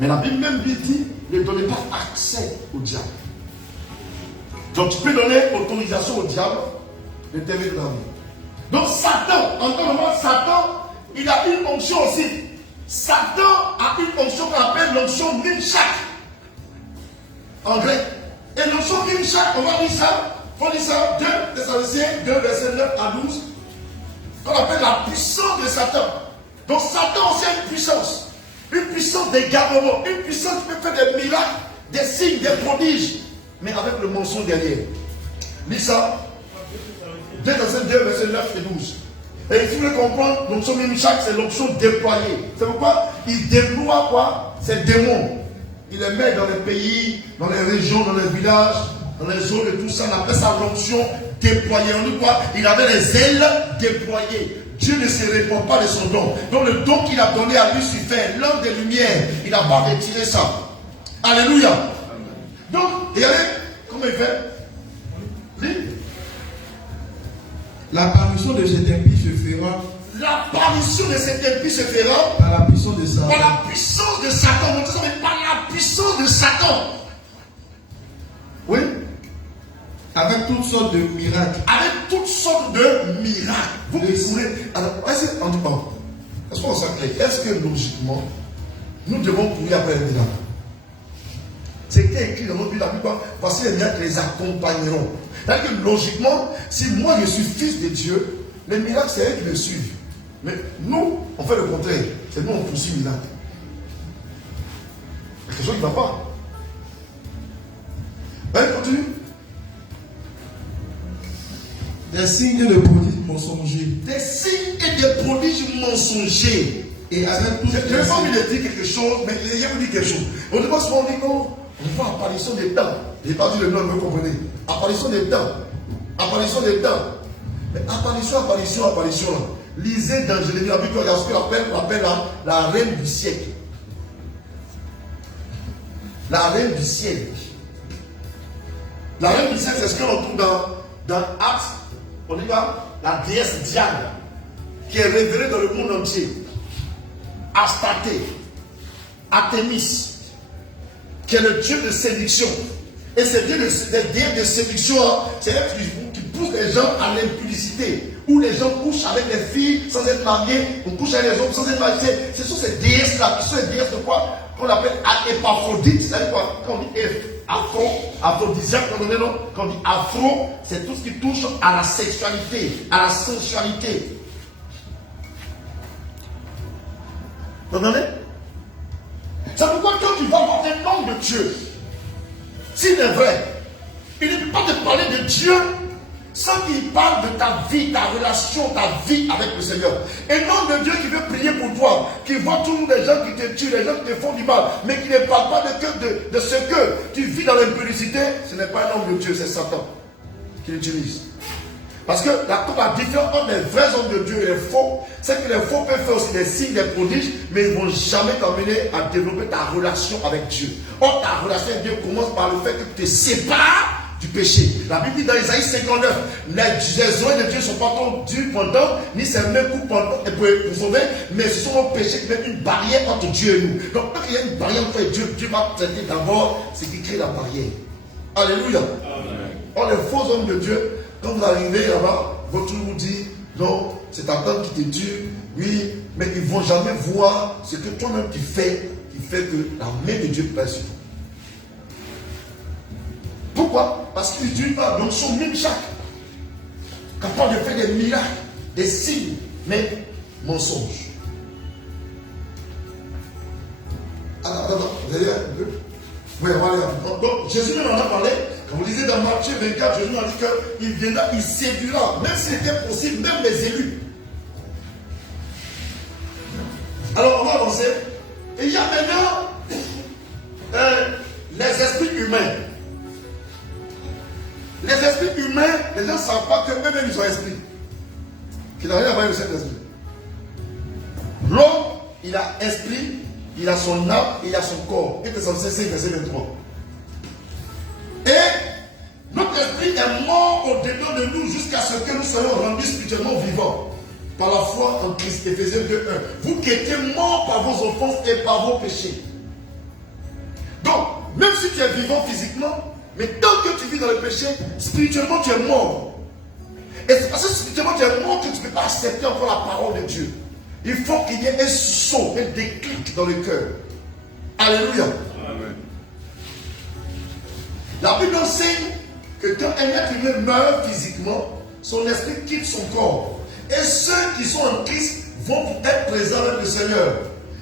Mais la Bible même dit, ne donnez pas accès au diable. Donc tu peux donner autorisation au diable de t'aimer dans la vie. Donc Satan, en tant que moment, Satan, il a une onction aussi. Satan a une onction qu'on appelle l'onction Nimshak. En grec. Et l'onction Nimshak, on va lire ça. On lit ça, 2 Thessaloniciens 2, verset 9 à 12. Qu'on appelle la puissance de Satan. Donc Satan aussi a une puissance. Une puissance d'égarement. Une puissance qui peut faire des miracles, des signes, des prodiges. Mais avec le mensonge derrière. Lis ça. 2 Thessaloniciens 2, verset 9 et 12. Et si vous voulez comprendre, l'onction Nimshak, c'est l'onction déployée. C'est pourquoi il déploie quoi? Ses démons. Il les met dans les pays, dans les régions, dans les villages, dans les zones et tout ça. On appelle ça l'onction déployée. On dit quoi? Il avait les ailes déployées. Dieu ne se répand pas de son don. Donc le don qu'il a donné à Lucifer, l'homme des lumières, il n'a pas retiré ça. Alléluia. Donc, regardez comment il fait. Lis. L'apparition de cet impie se fera. L'apparition de cet impie se fera Par la puissance de Satan. par la puissance de Satan. Mais par la puissance de Satan. Oui. Avec toutes sortes de miracles. Avec toutes sortes de miracles. Vous pouvez. Alors, est-ce qu'on s'en clair? Est-ce que logiquement, nous devons courir après les miracles? C'était écrit dans notre Bible, la Bible, parce que les miracles les accompagneront. C'est-à-dire que logiquement, si moi je suis fils de Dieu, les miracles, c'est eux qui me suivent. Mais nous, on fait le contraire. C'est nous, on poursuit les miracles. Il y a quelque chose qui ne va pas. Allez, continue. Des signes de prodiges mensongers. Des signes et des prodiges mensongers. Et avec tout. Je n'ai pas envie de dire quelque chose, mais il y a dit quelque chose. On ne voit souvent dire non, on voit apparition des temps. Je n'ai pas dit le nom, vous comprenez. Apparition des temps. Apparition des temps. Mais apparition là. Lisez dans Jérémie la Bible, il y a ce qu'on appelle la reine du siècle. La reine du ciel. La reine du ciel, c'est ce que l'on trouve dans Actes. On dit quoi? La déesse Diane, qui est révélée dans le monde entier. Astarté, Artémis, qui est le dieu de séduction. Et ces dieux de séduction, c'est elle qui pousse les gens à l'impudicité. Où les gens couchent avec des filles sans être mariés, on couche avec les hommes sans être mariés. Ce sont ces déesses-là, qui sont les déesses de quoi? Qu'on appelle épaphrodite. C'est-à-dire quoi? Quand on dit aphrodisiaque, quand on dit afro, c'est tout ce qui touche à la sexualité, à la sensualité. Vous entendez? C'est pourquoi quand tu vas voir un homme de Dieu, s'il est vrai, il ne peut pas te parler de Dieu sans qu'il parle de ta vie, ta relation, ta vie avec le Seigneur. Un homme de Dieu qui veut prier pour toi, qui voit tous les gens qui te tuent, les gens qui te font du mal, mais qui ne parle pas de ce que tu vis dans l'impudicité, ce n'est pas un homme de Dieu, c'est Satan qui l'utilise. Parce que la différence entre les vrais hommes de Dieu et les faux, c'est que les faux peuvent faire aussi des signes, des prodiges, mais ils ne vont jamais t'emmener à développer ta relation avec Dieu. Or, ta relation avec Dieu commence par le fait que tu te sépares du péché. La Bible dit dans Isaïe 59, les oreilles de Dieu ne sont pas tendues pendant, ni ses mains coupent pendant pour sauver, mais ce sont nos péchés qui mettent une barrière entre Dieu et nous. Donc, quand il y a une barrière entre Dieu, Dieu va traiter d'abord ce qui crée la barrière. Alléluia. Amen. Or, les faux hommes de Dieu, quand vous arrivez là-bas, votre vous dit, non, c'est ta tante qui te tue, oui, mais ils ne vont jamais voir ce que toi-même tu fais, qui fait que la main de Dieu pèse sur toi. Pourquoi? Parce qu'ils n'utilisent pas donc son même chaque, capable de faire des miracles, des signes, mais mensonges. Attends, vous allez un peu. Oui, voilà. Donc, Jésus en a parlé. Quand vous lisez dans Matthieu 24, Jésus a dit qu'il viendra, il séduira, même s'il était possible, même les élus. Alors, on va avancer. Et il y a maintenant les esprits humains. Les esprits humains, les gens ne savent pas qu'eux-mêmes ils ont esprit. Qu'il n'a rien à voir avec cet esprit. L'homme, il a esprit, il a son âme et il a son corps. Et c'est censé 5, verset 23. Et notre esprit est mort au-dedans de nous jusqu'à ce que nous soyons rendus spirituellement vivants par la foi en Christ. Éphésiens 2:1. Vous qui étiez morts par vos offenses et par vos péchés. Donc, même si tu es vivant physiquement, mais tant que tu vis dans le péché, spirituellement tu es mort. Et c'est parce que spirituellement tu es mort que tu ne peux pas accepter encore la parole de Dieu. Il faut qu'il y ait un saut, un déclic dans le cœur. Alléluia. Amen. La Bible enseigne que quand un être humain meurt physiquement, son esprit quitte son corps. Et ceux qui sont en Christ vont être présents avec le Seigneur.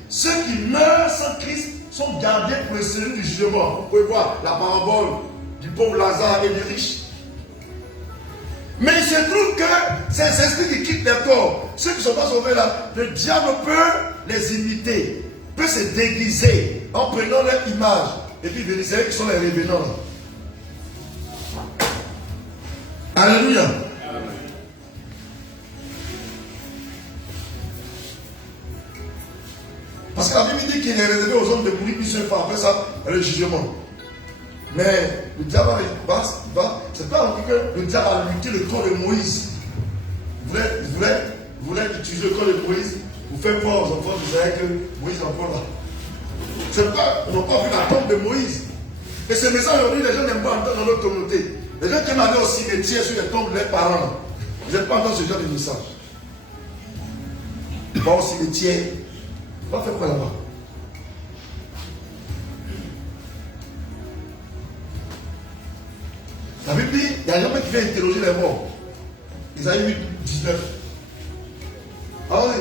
Ceux qui meurent sans Christ sont gardés pour le séjour du jugement. Vous pouvez voir la parabole du pauvre Lazare et du riche. Mais il se trouve que ces esprits qui quittent leur corps, ceux qui ne sont pas sauvés là, le diable peut les imiter, peut se déguiser en prenant leur image. Et puis venir, c'est eux qui sont les revenants. Alléluia. Parce que la Bible dit qu'il est réservé aux hommes de mourir une seule fois. Après ça, le jugement. Mais le diable va, c'est pas que le diable a lutté le corps de Moïse. voulez utiliser le corps de Moïse pour faire voir aux enfants d'Israël que Moïse est encore là. C'est pas, on n'a pas vu la tombe de Moïse. Et ce message aujourd'hui, les gens n'aiment pas entendre dans notre communauté. Les gens qui aiment aller au cimetière sur les tombes de leurs parents, ils n'aiment pas entendre ce genre de message. Ils vont au cimetière. On va faire quoi là-bas? La Bible dit, il y a un homme qui vient interroger les morts. Isaïe 8, 19. Ah oui.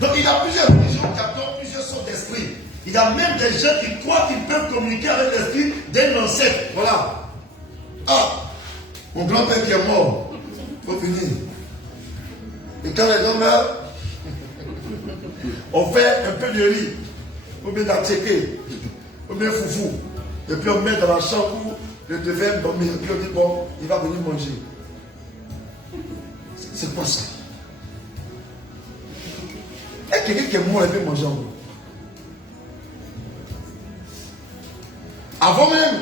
Donc il y a plusieurs religions qui adoptent plusieurs sortes d'esprits. Il y a même des gens qui croient qu'ils peuvent communiquer avec l'esprit d'un ancêtre. Voilà. Ah, mon grand-père qui est mort. Il faut finir. Et quand les gens meurent, on fait un peu de riz, ou bien d'attiquer, ou bien foufou. Et puis on met dans la chambre où le devin dormir. Et puis on dit, bon, il va venir manger. C'est quoi ça? Et quelqu'un qui est mort, il peut manger en gros. Avant même,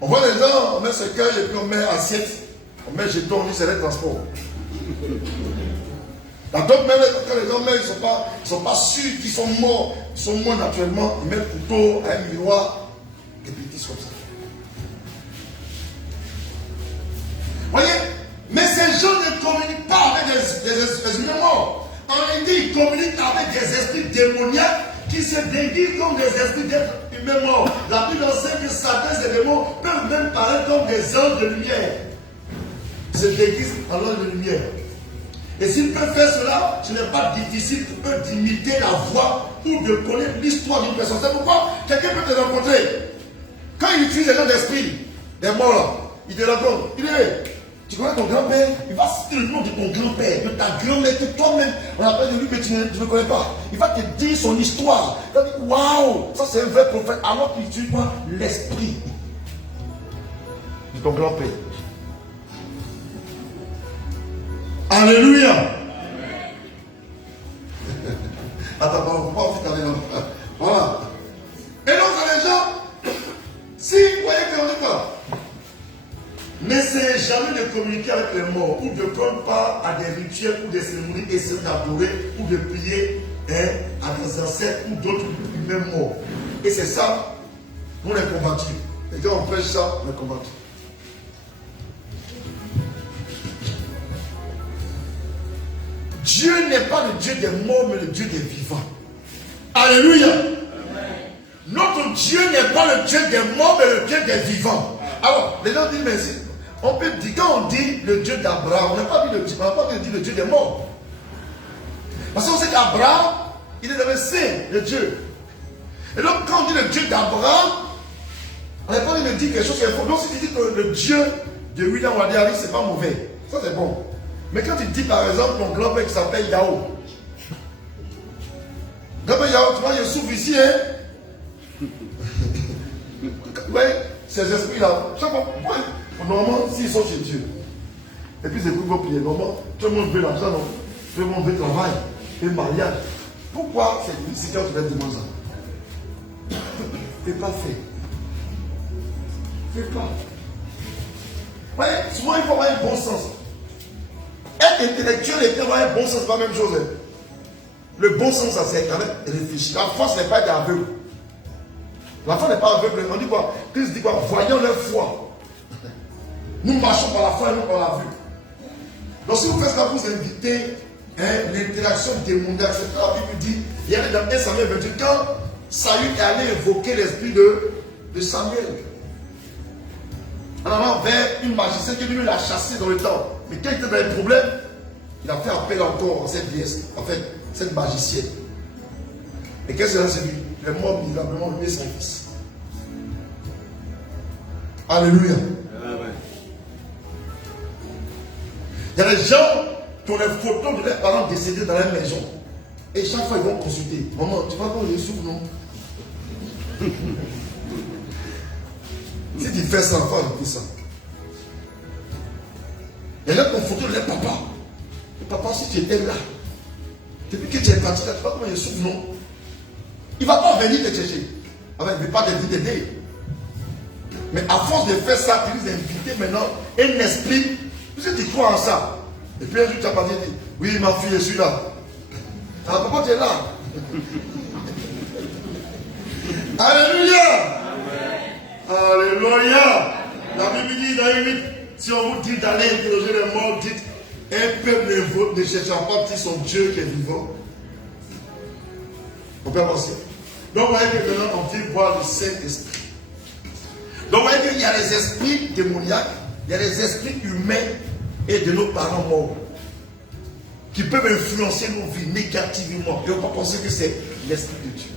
on voit les gens, on met ce cœur et puis on met assiette, on met jeton, on dit c'est les transports. Dans d'autres même, quand les gens meurent, ils ne sont pas sûrs qu'ils sont morts naturellement, ils mettent le couteau, un miroir, et puis ils disent comme ça. Voyez, mais ces gens ne communiquent pas avec des esprits morts. En réalité, ils communiquent avec des esprits démoniaques qui se déguisent comme des esprits d'êtres humains morts. La Bible enseigne que certains éléments peuvent même paraître comme des anges de lumière. Ils se déguisent en anges de lumière. Et s'ils peuvent faire cela, ce n'est pas difficile pour eux d'imiter la voix ou de connaître l'histoire d'une personne. C'est pourquoi quelqu'un peut te rencontrer. Quand il utilise les gens d'esprit, des morts là, il te rencontre. Il dit, tu connais ton grand-père? Il va citer le nom de ton grand-père, de ta grand-mère, que toi-même, on appelle de lui que tu ne connais pas. Il va te dire son histoire. Il va dire, waouh, ça c'est un vrai prophète. Alors qu'il utilise pas l'esprit de ton grand-père. Alléluia. Attends, on ne peut pas ensuite aller là. Voilà. Et donc, les gens, si vous voyez qu'on dit quoi? N'essayez jamais de communiquer avec les morts ou de prendre part à des rituels ou des cérémonies essayant d'adorer ou de prier à des ancêtres ou d'autres humains morts. Et c'est ça, on est combattu. Et quand on prêche ça, on est combattu. Dieu n'est pas le Dieu des morts, mais le Dieu des vivants. Alléluia. Notre Dieu n'est pas le Dieu des morts, mais le Dieu des vivants. Alors, les gens disent, mais si, on peut dire, quand on dit le Dieu d'Abraham, on n'a pas dit le Dieu des morts. Parce qu'on sait qu'Abraham, il est dans le sein de Dieu. Et donc, quand on dit le Dieu d'Abraham, on n'a pas dit de dire quelque chose qui est faux. Donc, si tu dis que le Dieu de William Wadiari, c'est pas mauvais. Ça, c'est bon. Mais quand tu dis, par exemple, ton grand-père qui s'appelle Yahoo, grand-père Yahoo, tu vois, il souffre ici, hein. Oui, ces esprits-là, chaque fois, normalement, s'ils sont chez Dieu, et puis c'est pour vos prières, normalement, tout le monde veut l'argent, non? Tout le monde veut travail, veut mariage. Pourquoi c'est quand tu vas demander ça? Fais pas faire. Fais pas. Oui, souvent il faut avoir un bon sens. Être intellectuel et avoir un bon sens, c'est pas la même chose. Hein. Le bon sens, ça c'est quand même réfléchir. La foi, ce n'est pas d'aveugle. La foi n'est pas aveugle. On dit quoi? Christ dit quoi? Voyons leur foi. Nous marchons par la foi et non par la vue. Donc si vous faites ça, vous invitez l'interaction démoniaque. C'est ce que la Bible dit. Il y a dans 1 Samuel 28, quand Saül est allé évoquer l'esprit de Samuel. En allant vers une magicienne qui lui l'a chassé dans le temps. Mais quand il était dans les problèmes, il a fait appel encore à cette déesse, en fait, cette magicienne. Et qu'est-ce que c'est lui? Il est mort misérablement, lui et son fils. Alléluia. Il y a des gens qui ont les photos de leurs parents décédés dans leur maison. Et chaque fois, ils vont consulter. Maman, tu vois quand je souffre, non? Si tu fais ça, enfin, je dis ça. Il y a des gens qui ont photo de leur papa. Et papa, si tu étais là, depuis que tu es parti là, tu vois comment je souffre, non? Il ne va pas venir te chercher. Enfin, il ne veut pas t'aider. Mais à force de faire ça, tu nous invites maintenant un esprit Puisque tu crois en ça. Et puis un jour tu as parlé et dit, oui ma fille, je suis là. Alors pourquoi tu es là? Alléluia. Alléluia. La Bible dit dans les 8, si on vous dit d'aller interroger les morts, dites, un peuple ne cherchera pas petit son Dieu qui est vivant. On peut avancer. Donc vous voyez que maintenant on dit voir le Saint-Esprit. Donc vous voyez qu'il y a les esprits démoniaques, il y a les esprits humains et de nos parents morts qui peuvent influencer nos vies négativement. Et on peut penser que c'est l'Esprit de Dieu.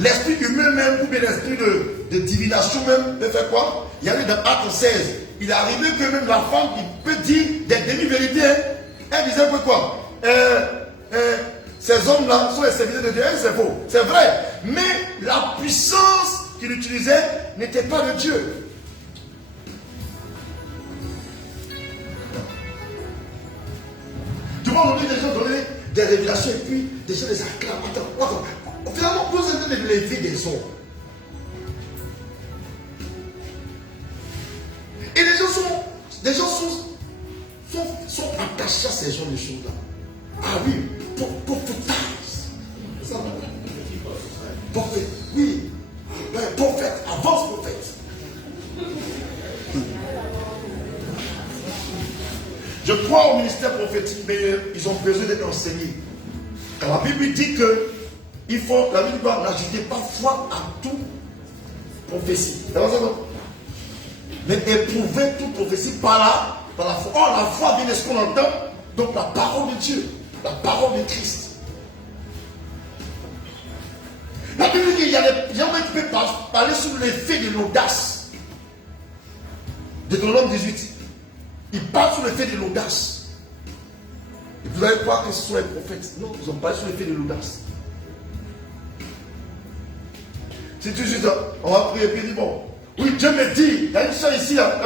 L'esprit humain même, ou bien l'esprit de divination même, peut faire quoi? Il y a eu dans Acte 16, il est arrivé que même la femme qui peut dire des demi-vérités, hein, elle disait quoi? Ces hommes-là sont les serviteurs de Dieu, c'est faux, c'est vrai. Mais la puissance qu'il utilisait n'était pas de Dieu. Tu vois, aujourd'hui, des gens donnaient des révélations et puis des gens les acclament. Attends. Finalement, vous êtes de lever des hommes. Et les gens sont attachés à ces genres de choses-là. Ah oui, prophétise. Prophète, oui. Prophète, avance prophète. Je crois au ministère prophétique, mais ils ont besoin d'être enseignés. Car la Bible dit que la Bible doit n'ajouter pas foi à toute prophétie. Mais éprouver toute prophétie par la foi. Or, la foi vient de ce qu'on entend, donc la parole de Dieu, la parole de Christ. La Bible dit qu'il y a des gens qui peuvent parler sous l'effet de l'audace. Deutéronome 18. Ils parlent sous l'effet de l'audace. Et vous allez croire que ce sont les prophètes. Non, ils ont parlé sous l'effet de l'audace. Si tu dis, on va prier et puis dit, bon, oui, Dieu me dit, il y a une soeur ici, là.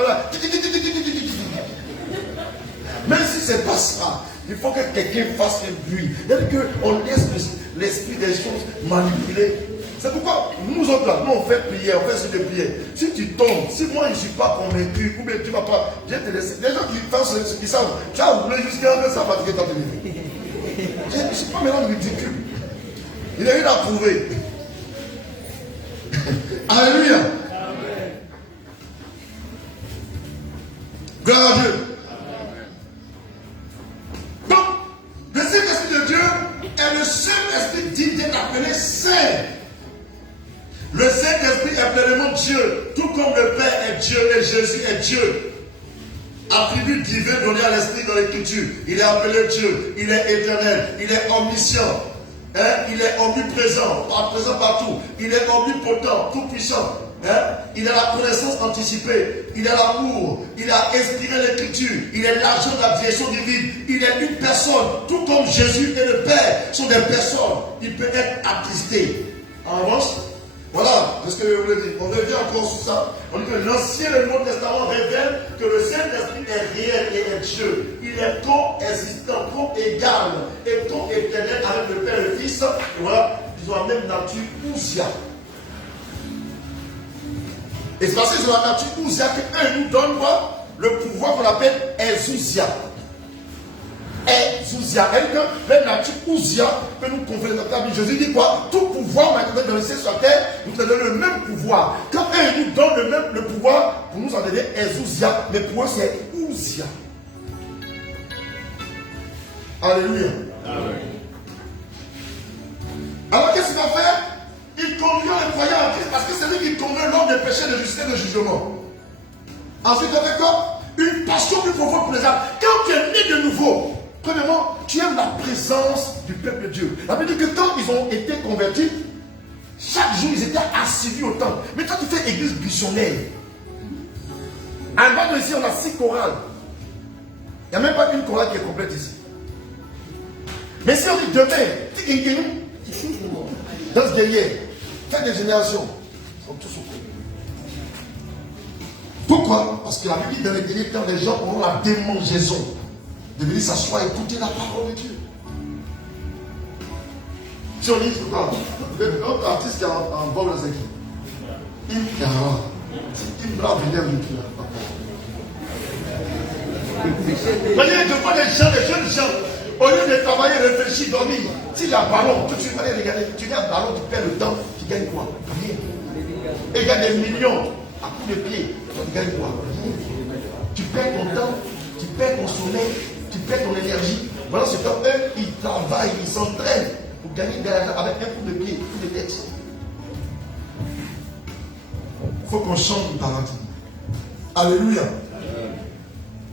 Même si ce n'est pas ça, il faut que quelqu'un fasse un bruit. C'est-à-dire qu'on laisse l'esprit des choses manipuler. C'est pourquoi nous autres là, nous on fait prière, on fait ce de prière. Si tu tombes, si moi je ne suis pas convaincu, ou bien tu ne vas pas, je vais te laisser. Les gens qui font ce qu'ils savent, tu as voulu jusqu'à un ça va fatiguer ta télévision. Je ne suis pas maintenant ridicule. Il a rien à prouver. Alléluia. Amen. Gloire à Dieu. Amen. Donc, le Saint-Esprit de Dieu est le seul esprit digne d'être appelé Saint. Le Saint-Esprit est pleinement Dieu, tout comme le Père est Dieu et Jésus est Dieu. Attribut divin donné à l'Esprit dans l'Écriture. Il est appelé Dieu, il est éternel, il est omniscient. Il est omniprésent, présent partout. Il est omnipotent, tout puissant. Il a la connaissance anticipée. Il a l'amour. Il a inspiré l'écriture. Il est l'agent de la direction divine. Il est une personne. Tout comme Jésus et le Père sont des personnes. Il peut être attristé. En revanche, voilà ce que je voulais dire. On revient encore sur ça. On dit que l'Ancien et le Nouveau Testament révèlent que le Saint-Esprit est réel et est Dieu. Il est co-existant, co-égal et co-éternel avec le Père et le Fils. Et voilà, ils ont la même nature ousia. Et c'est parce qu'ils ont la nature ousia qu'un nous donne quoi? Le pouvoir qu'on appelle Ezousia. Ezousia. Et la nature ousia peut nous conférer notre vie. Jésus dit quoi? Tout pouvoir m'a été donné dans le ciel sur la terre, nous te donne le même pouvoir. Quand un nous donne le pouvoir, pour nous en donner Ezousia, mais pour eux c'est ousia. Alléluia. Amen. Alors qu'est-ce qu'il va faire? Il conduit les croyants en Christ parce que c'est lui qui conduit l'homme des péchés, de justice et de jugement. Ensuite, avec quoi? Une passion plus profonde pour les âmes. Quand tu es né de nouveau, premièrement, tu aimes la présence du peuple de Dieu. Ça veut dire que quand ils ont été convertis, chaque jour ils étaient assidus au temple. Mais quand tu fais église missionnaire, en bas de ici on a 6 chorales. Il n'y a même pas une chorale qui est complète ici. Mais si on dit demain, dans ce guerrier, faites des générations, ils sont tous au courant. Pourquoi? Parce que la Bible dit dans les derniers temps, les gens auront la démangeaison de venir s'asseoir et écouter la parole de Dieu. Si on dit, l'autre artiste qui est en bord de Zeki, il me brave venir avec lui. Voyez, devant les gens, les jeunes gens, au lieu de travailler, réfléchir, dormir, s'il y a un ballon, tout de suite, allez regarder, tu as un ballon, tu perds le temps, tu gagnes quoi? Rien. Et il y a des millions à coups de pied, tu gagnes quoi? Rien. Tu perds ton temps, tu perds ton sommeil, tu perds ton énergie. Voilà ce qu'eux, ils travaillent, ils s'entraînent pour gagner avec un coup de pied, un coup de tête. Il faut qu'on change de paradigme. Alléluia.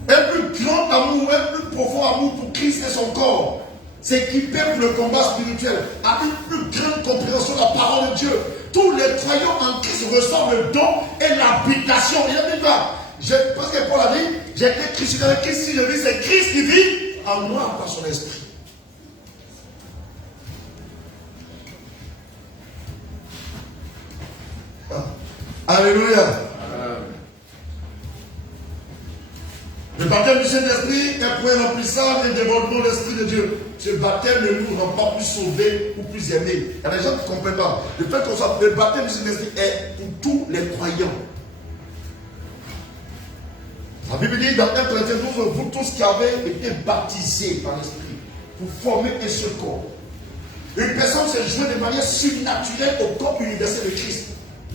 Un plus grand amour, un plus profond amour pour Christ et son corps, s'équiper pour le combat spirituel, a une plus grande compréhension de la parole de Dieu. Tous les croyants en Christ reçoivent le don et l'habitation. Il y a parce que Paul a dit, j'ai été crucifié avec Christ, si je vis, c'est Christ qui vit en moi par son esprit. Alléluia. Le baptême du Saint-Esprit est pour un remplissage et développement de l'Esprit de Dieu. Ce baptême ne nous rend pas plus sauvés ou plus aimés. Il y a des gens qui ne comprennent pas. Le fait qu'on soit, le baptême du Saint-Esprit est pour tous les croyants. La Bible dit dans 1 Corinthiens 12, vous tous qui avez été baptisés par l'Esprit, vous formez un seul corps. Une personne s'est jouée de manière surnaturelle au corps universel de Christ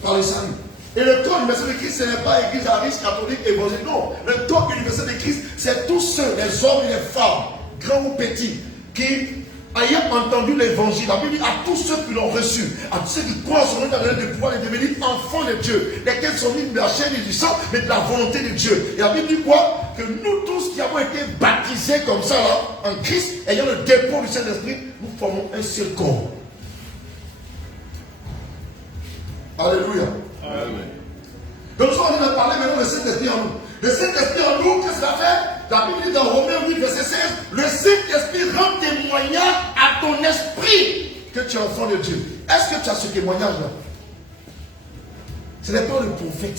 par le salut. Et le corps universel de Christ, ce n'est pas l'église à risque, catholique, évangélique. Non, le corps universel de Christ, c'est tous ceux, les hommes et les femmes, grands ou petits, qui, ayant entendu l'évangile, la Bible dit à tous ceux qui l'ont reçu, à tous ceux qui croient sur lui, donné le pouvoir de devenir enfants de Dieu, lesquels sont nés de la chair et du sang, mais de la volonté de Dieu. Et la Bible dit quoi? Que nous tous qui avons été baptisés comme ça, là, en Christ, ayant le dépôt du Saint-Esprit, nous formons un seul corps. Alléluia. Amen. Donc, on va parler maintenant de Saint-Esprit en nous. Le Saint-Esprit en nous, qu'est-ce que ça fait? La Bible dit dans Romains 8, verset 16, le Saint-Esprit rend témoignage à ton esprit que tu es enfant de Dieu. Est-ce que tu as ce témoignage-là? Ce n'est pas le prophète,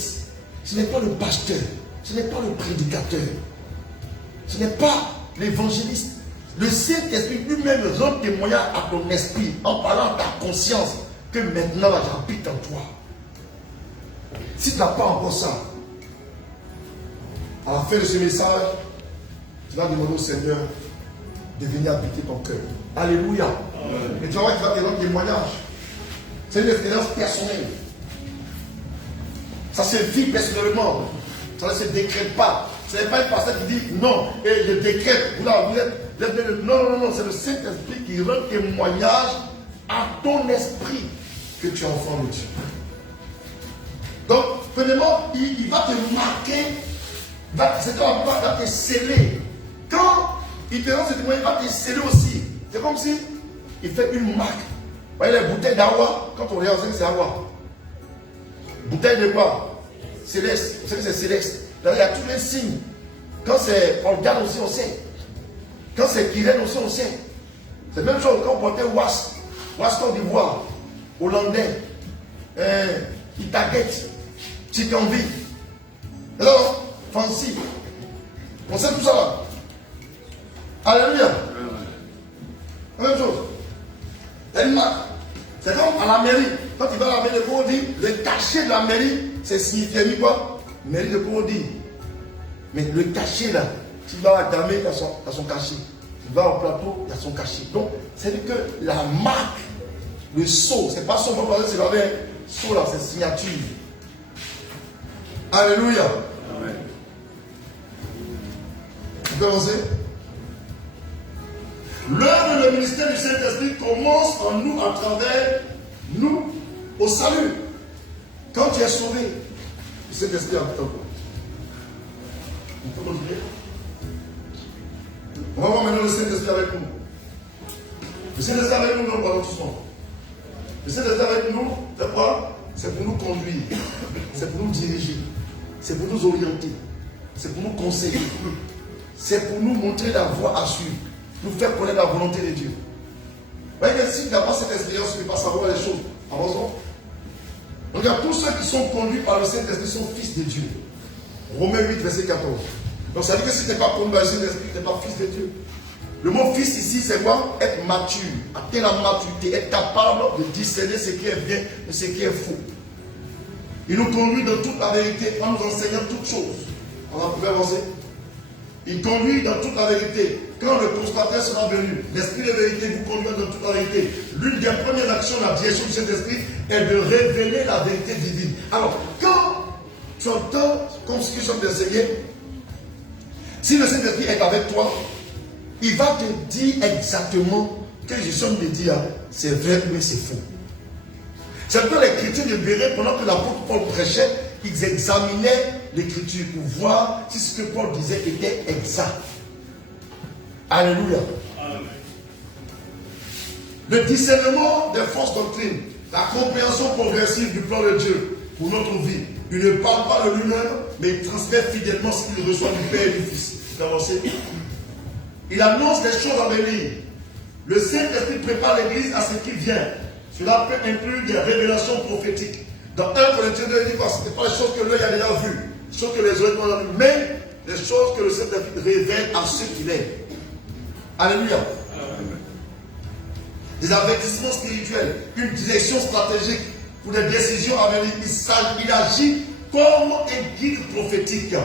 ce n'est pas le pasteur, ce n'est pas le prédicateur, ce n'est pas l'évangéliste. Le Saint-Esprit lui-même rend témoignage à ton esprit en parlant à ta conscience que maintenant j'habite en toi. Si tu n'as pas encore ça, à la fin de ce message, tu vas demander au Seigneur de venir habiter ton cœur. Alléluia. Et tu vas voir qu'il va te rendre témoignage. C'est une expérience personnelle. Ça se vit personnellement. Ça ne se décrète pas. Ce n'est pas un pasteur qui dit non, et je décrète. Non, c'est le Saint-Esprit qui rend témoignage à ton esprit que tu es enfant de Dieu. Donc, premièrement, il va te marquer, il va te sceller. Quand il te rend ce témoignage, il va te sceller aussi. C'est comme si il fait une marque. Vous voyez les bouteilles d'Awa, quand on regarde, c'est Awa. Bouteille de quoi? Céleste. Vous savez que c'est céleste. Là, il y a tous les signes. Quand c'est organe aussi, on sait. Quand c'est Kyrène aussi, on sait. C'est la même chose quand on portait Was Côte d'Ivoire, Hollandais, Itaguette, Chicanvi, alors, Fancy. On sait tout ça là. Alléluia. La même chose. C'est comme à la mairie. Quand tu vas à la mairie de Corondi, le cachet de la mairie, c'est signifié quoi? Mairie de Corondi. Mais le cachet là, tu vas à Damé, il y a son cachet. Tu vas au plateau, il y a son cachet. Donc, c'est que la marque, le sceau, c'est pas son nom, c'est la même sceau là, c'est signature. Alléluia. Amen. Vous pouvez avancer? L'œuvre et le ministère du Saint-Esprit commence en nous à travers nous au salut. Quand tu es sauvé, le Saint-Esprit habite en toi. On peut continuer. On va voir maintenant le Saint-Esprit avec nous. Le Saint-Esprit avec nous, nous parlons tous ensemble. Le Saint-Esprit avec nous, c'est quoi? C'est pour nous conduire, c'est pour nous diriger, c'est pour nous orienter, c'est pour nous conseiller, c'est pour nous montrer la voie à suivre, nous faire connaître la volonté de Dieu. Vous voyez que si tu n'as pas cette expérience, tu ne peux pas savoir les choses. Avançons. Donc, tous ceux qui sont conduits par le Saint-Esprit sont fils de Dieu. Romains 8, verset 14. Donc, ça veut dire que si tu n'es pas conduit par le Saint-Esprit, tu n'es pas fils de Dieu. Le mot fils ici, c'est quoi? Être mature, atteindre la maturité, être capable de discerner ce qui est bien et ce qui est faux. Il nous conduit dans toute la vérité en nous enseignant toutes choses. On va pouvoir avancer. Il conduit dans toute la vérité. Quand le constateur sera venu, l'esprit de vérité vous conduit dans toute la vérité. L'une des premières actions de la direction de cet esprit est de révéler la vérité divine. Alors, quand tu entends, comme ce que nous sommes d'enseigner, si le Saint-Esprit est avec toi, il va te dire exactement que je suis en train de dire, c'est vrai, mais c'est faux. C'est pourquoi les chrétiens de Béret, pendant que l'apôtre Paul prêchait, ils examinaient l'écriture pour voir si ce que Paul disait était exact. Alléluia. Amen. Le discernement des fausses doctrines, la compréhension progressive du plan de Dieu pour notre vie. Il ne parle pas de lui-même, mais il transmet fidèlement ce qu'il reçoit du Père et du Fils. Il annonce des choses à venir. Le Saint-Esprit prépare l'Église à ce qui vient. Cela peut inclure des révélations prophétiques. Dans 1 Corinthiens 2, il dit ce n'est pas les choses que l'œil a déjà vues, les choses que les oreilles ont entendues, mais les choses que le Saint-Esprit révèle à ceux qu'il est. Alléluia. Des avertissements spirituels, une direction stratégique pour des décisions à venir. Il agit comme un guide prophétique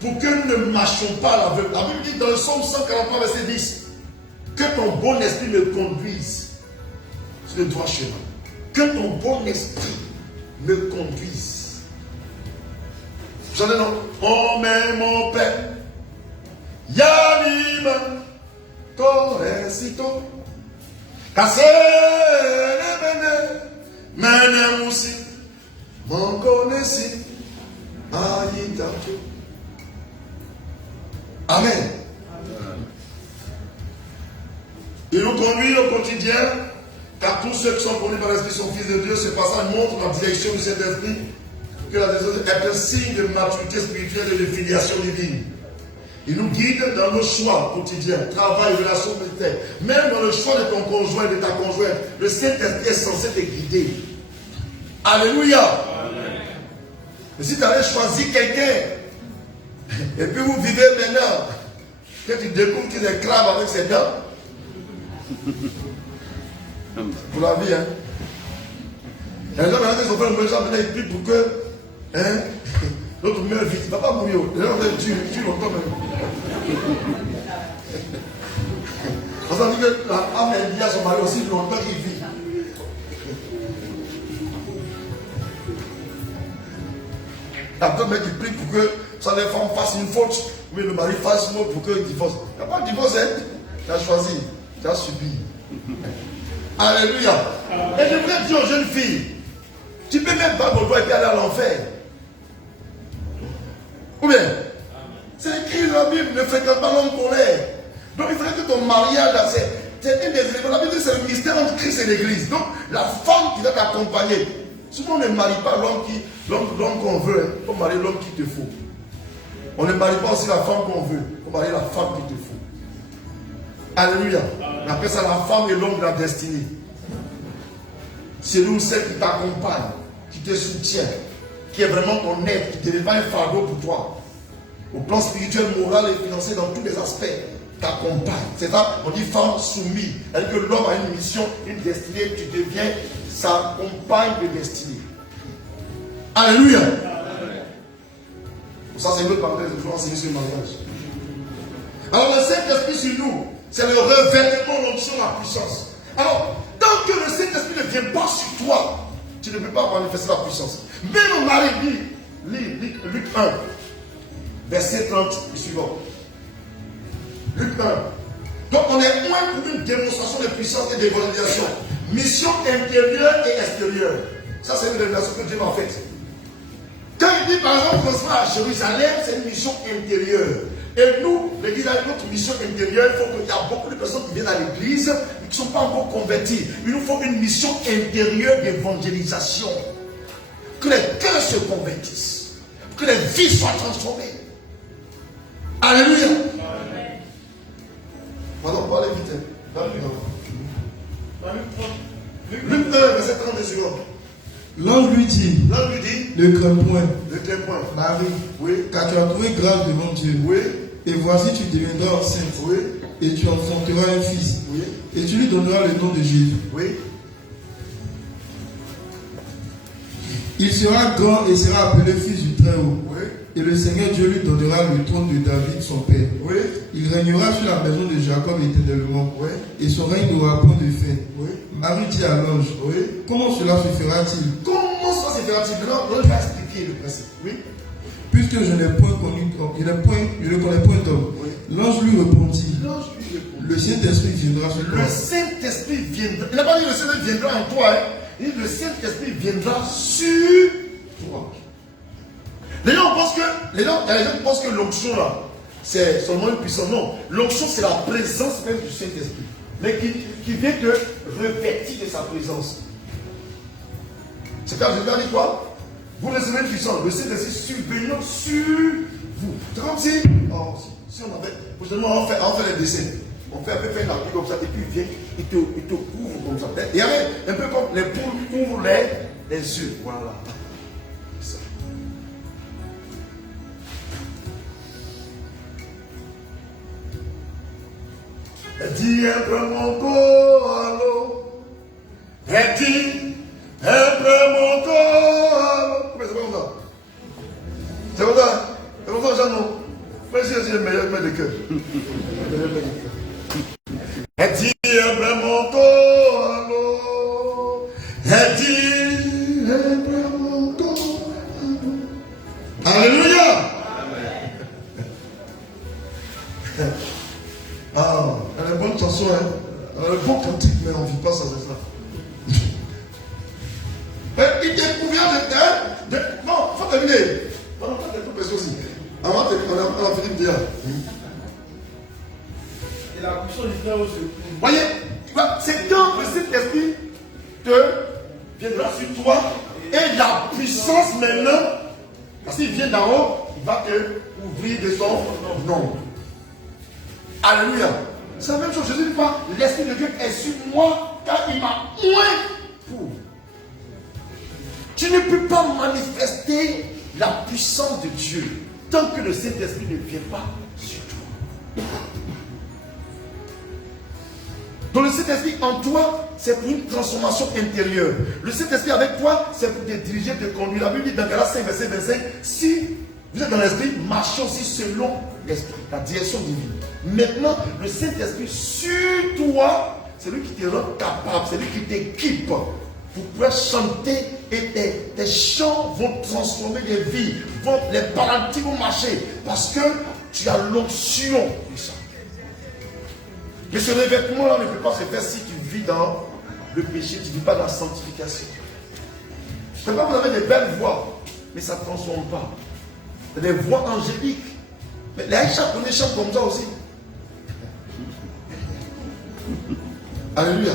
pour que nous ne marchions pas à l'aveugle. La Bible dit dans le psaume 143, verset 10, que ton bon esprit me conduise sur le droit chemin. Que ton bon esprit me conduise. J'en ai non. Oh, mais mon Père, Yannim, Corecito, Cassé, Mene aussi, mon connaissi, Aïtato. Amen. Il nous conduit au quotidien, car tous ceux qui sont conduits par l'Esprit sont fils de Dieu. Ce passage montre la direction de cet esprit, que la direction est un signe de maturité spirituelle et de filiation divine. Il nous guide dans nos choix quotidiens, travail, relations militaires. Même dans le choix de ton conjoint, de ta conjointe, le Saint-Esprit est censé te guider. Alléluia. Amen. Mais si tu avais choisi quelqu'un, et puis vous vivez maintenant, que tu découvres qu'il est esclave avec ses dents, pour la vie, hein. Et les gens maintenant qu'ils ont fait le méchant, maintenant ils prient pour que, hein, l'autre meurt vite, il ne va pas mourir. Les gens vont tuer longtemps même. Parce qu'on dit que la femme elle dit à son mari aussi longtemps qu'il vit. Après, mais tu pries pour que ça les femmes fassent une faute, mais le mari fasse une faute pour qu'il divorce. Il n'y a pas de divorce, hein. Tu as choisi, tu as subi. Alléluia. Et je voudrais dire aux jeunes filles, tu peux même pas pour toi et puis aller à l'enfer. Ou bien, c'est écrit dans la Bible, ne fréquente pas l'homme qu'on est. Donc il faudrait que ton mariage, c'est un des éléments. La Bible dit que c'est le mystère entre Christ et l'Église. Donc la femme qui doit t'accompagner. Souvent on ne marie pas l'homme qu'on veut, hein. On marie l'homme qu'il te faut. On ne marie pas aussi la femme qu'on veut. On marie la femme qu'il te faut. Alléluia. On appelle ça la femme et l'homme de la destinée. C'est nous celle qui t'accompagne, qui te soutient, qui est vraiment ton aide, qui ne devient pas un fardeau pour toi. Au plan spirituel, moral et financier, dans tous les aspects, t'accompagne. C'est ça, on dit femme soumise. C'est-à-dire que l'homme a une mission, une destinée, tu deviens sa compagne de destinée. Alléluia. Ça, c'est une autre parenthèse, je vais enseigner sur le mariage. Alors, le Saint-Esprit sur nous, c'est le revêtement, l'onction, la puissance. Alors, tant que le Saint-Esprit ne vient pas sur toi, tu ne peux pas manifester la puissance. Même au mari, lis Luc 1, verset 30 et suivant. Luc 1. Donc, on est loin pour une démonstration de puissance et d'évangélisation. Mission intérieure et extérieure. Ça, c'est une révélation que Dieu m'a faite. Quand il dit, par exemple, qu'on sera à Jérusalem, c'est une mission intérieure. Et nous, l'Église a une autre mission intérieure. Il faut qu'il y a beaucoup de personnes qui viennent à l'Église et qui ne sont pas encore converties. Il nous faut une mission intérieure d'évangélisation. Que les cœurs se convertissent. Que les vies soient transformées. Alléluia. Amen. Pardon, on va aller vite. Luc 1, verset 30 secondes. L'ange lui dit, ne crains point, Marie, oui, car tu as trouvé grâce devant Dieu. Oui. Et voici, tu deviendras enceinte. Oui. Et tu enfanteras un fils. Oui. Et tu lui donneras le nom de Jésus. Oui. Il sera grand et sera appelé fils du Très-Haut. Oui. Et le Seigneur Dieu lui donnera le trône de David, son père. Oui. Il régnera sur la maison de Jacob éternellement. Oui. Et son règne n'aura point de fin. Oui. Marie dit à l'ange, Oui. comment cela se fera-t-il? Comment ça se fera-t-il? Maintenant, on va expliquer le principe. Oui. Puisque je n'ai point connu, je ne connais point d'homme. Oui. L'ange lui répondit, L'ange lui répond. le Saint-Esprit viendra sur toi. Le Saint-Esprit viendra. Il n'a pas dit le Saint-Esprit viendra en toi. Hein. Il dit le Saint-Esprit viendra sur toi. Les gens pensent que l'onction là, c'est seulement une puissance. Non, l'onction c'est la présence même du Saint-Esprit. Mais qui vient te revêtir de sa présence. C'est quand Jésus a dit quoi? Vous recevez une puissance, le Saint-Esprit survenant sur vous. C'est comme si, si on avait, prochainement on fait les dessins. On fait un peu faire la vie comme ça, et puis il vient, il te couvre comme ça. Il y avait un peu comme les poules couvrent les yeux. Voilà. Ça. Dis un peu mon corps à l'eau. Dis un peu mon corps à l'eau. Mais c'est pas comme ça. C'est comme ça. C'est comme ça, Jean. Mais c'est le meilleur maître de cœur. Dis un peu mon corps à l'eau. Dis un peu mon corps à l'eau. Alléluia. Ah, elle est bonne chanson, hein. Elle est bon cantique, mais on ne vit pas ça, c'est ça. Il découvert de non, il faut terminer. On n'a pas de tout aussi. On a fini de dire. Et la puissance du frère aussi. Voyez, c'est quand le Saint-Esprit te viendra sur toi et la puissance maintenant, parce qu'il vient d'en haut, il va te ouvrir de son nom. Alléluia. C'est la même chose. Je ne dis pas, l'Esprit de Dieu est sur moi car il m'a oint pour. Tu ne peux pas manifester la puissance de Dieu tant que le Saint-Esprit ne vient pas sur toi. Donc le Saint-Esprit en toi, c'est pour une transformation intérieure. Le Saint-Esprit avec toi, c'est pour te diriger, te conduire. La Bible dit dans Galates 5, verset 25, si vous êtes dans l'Esprit, marchez aussi selon l'Esprit, la direction divine. Maintenant, le Saint-Esprit sur toi, c'est lui qui te rend capable, c'est lui qui t'équipe pour pouvoir chanter et tes chants vont transformer des vies, les paralytiques vont marcher parce que tu as l'onction du sang. Mais ce revêtement-là ne peut pas se faire si tu vis dans le péché, tu ne vis pas dans la sanctification. Je ne sais pas, vous avez des belles voix, mais ça ne transforme pas. Des voix angéliques. Mais les Aïcha chantent comme ça aussi. Alléluia.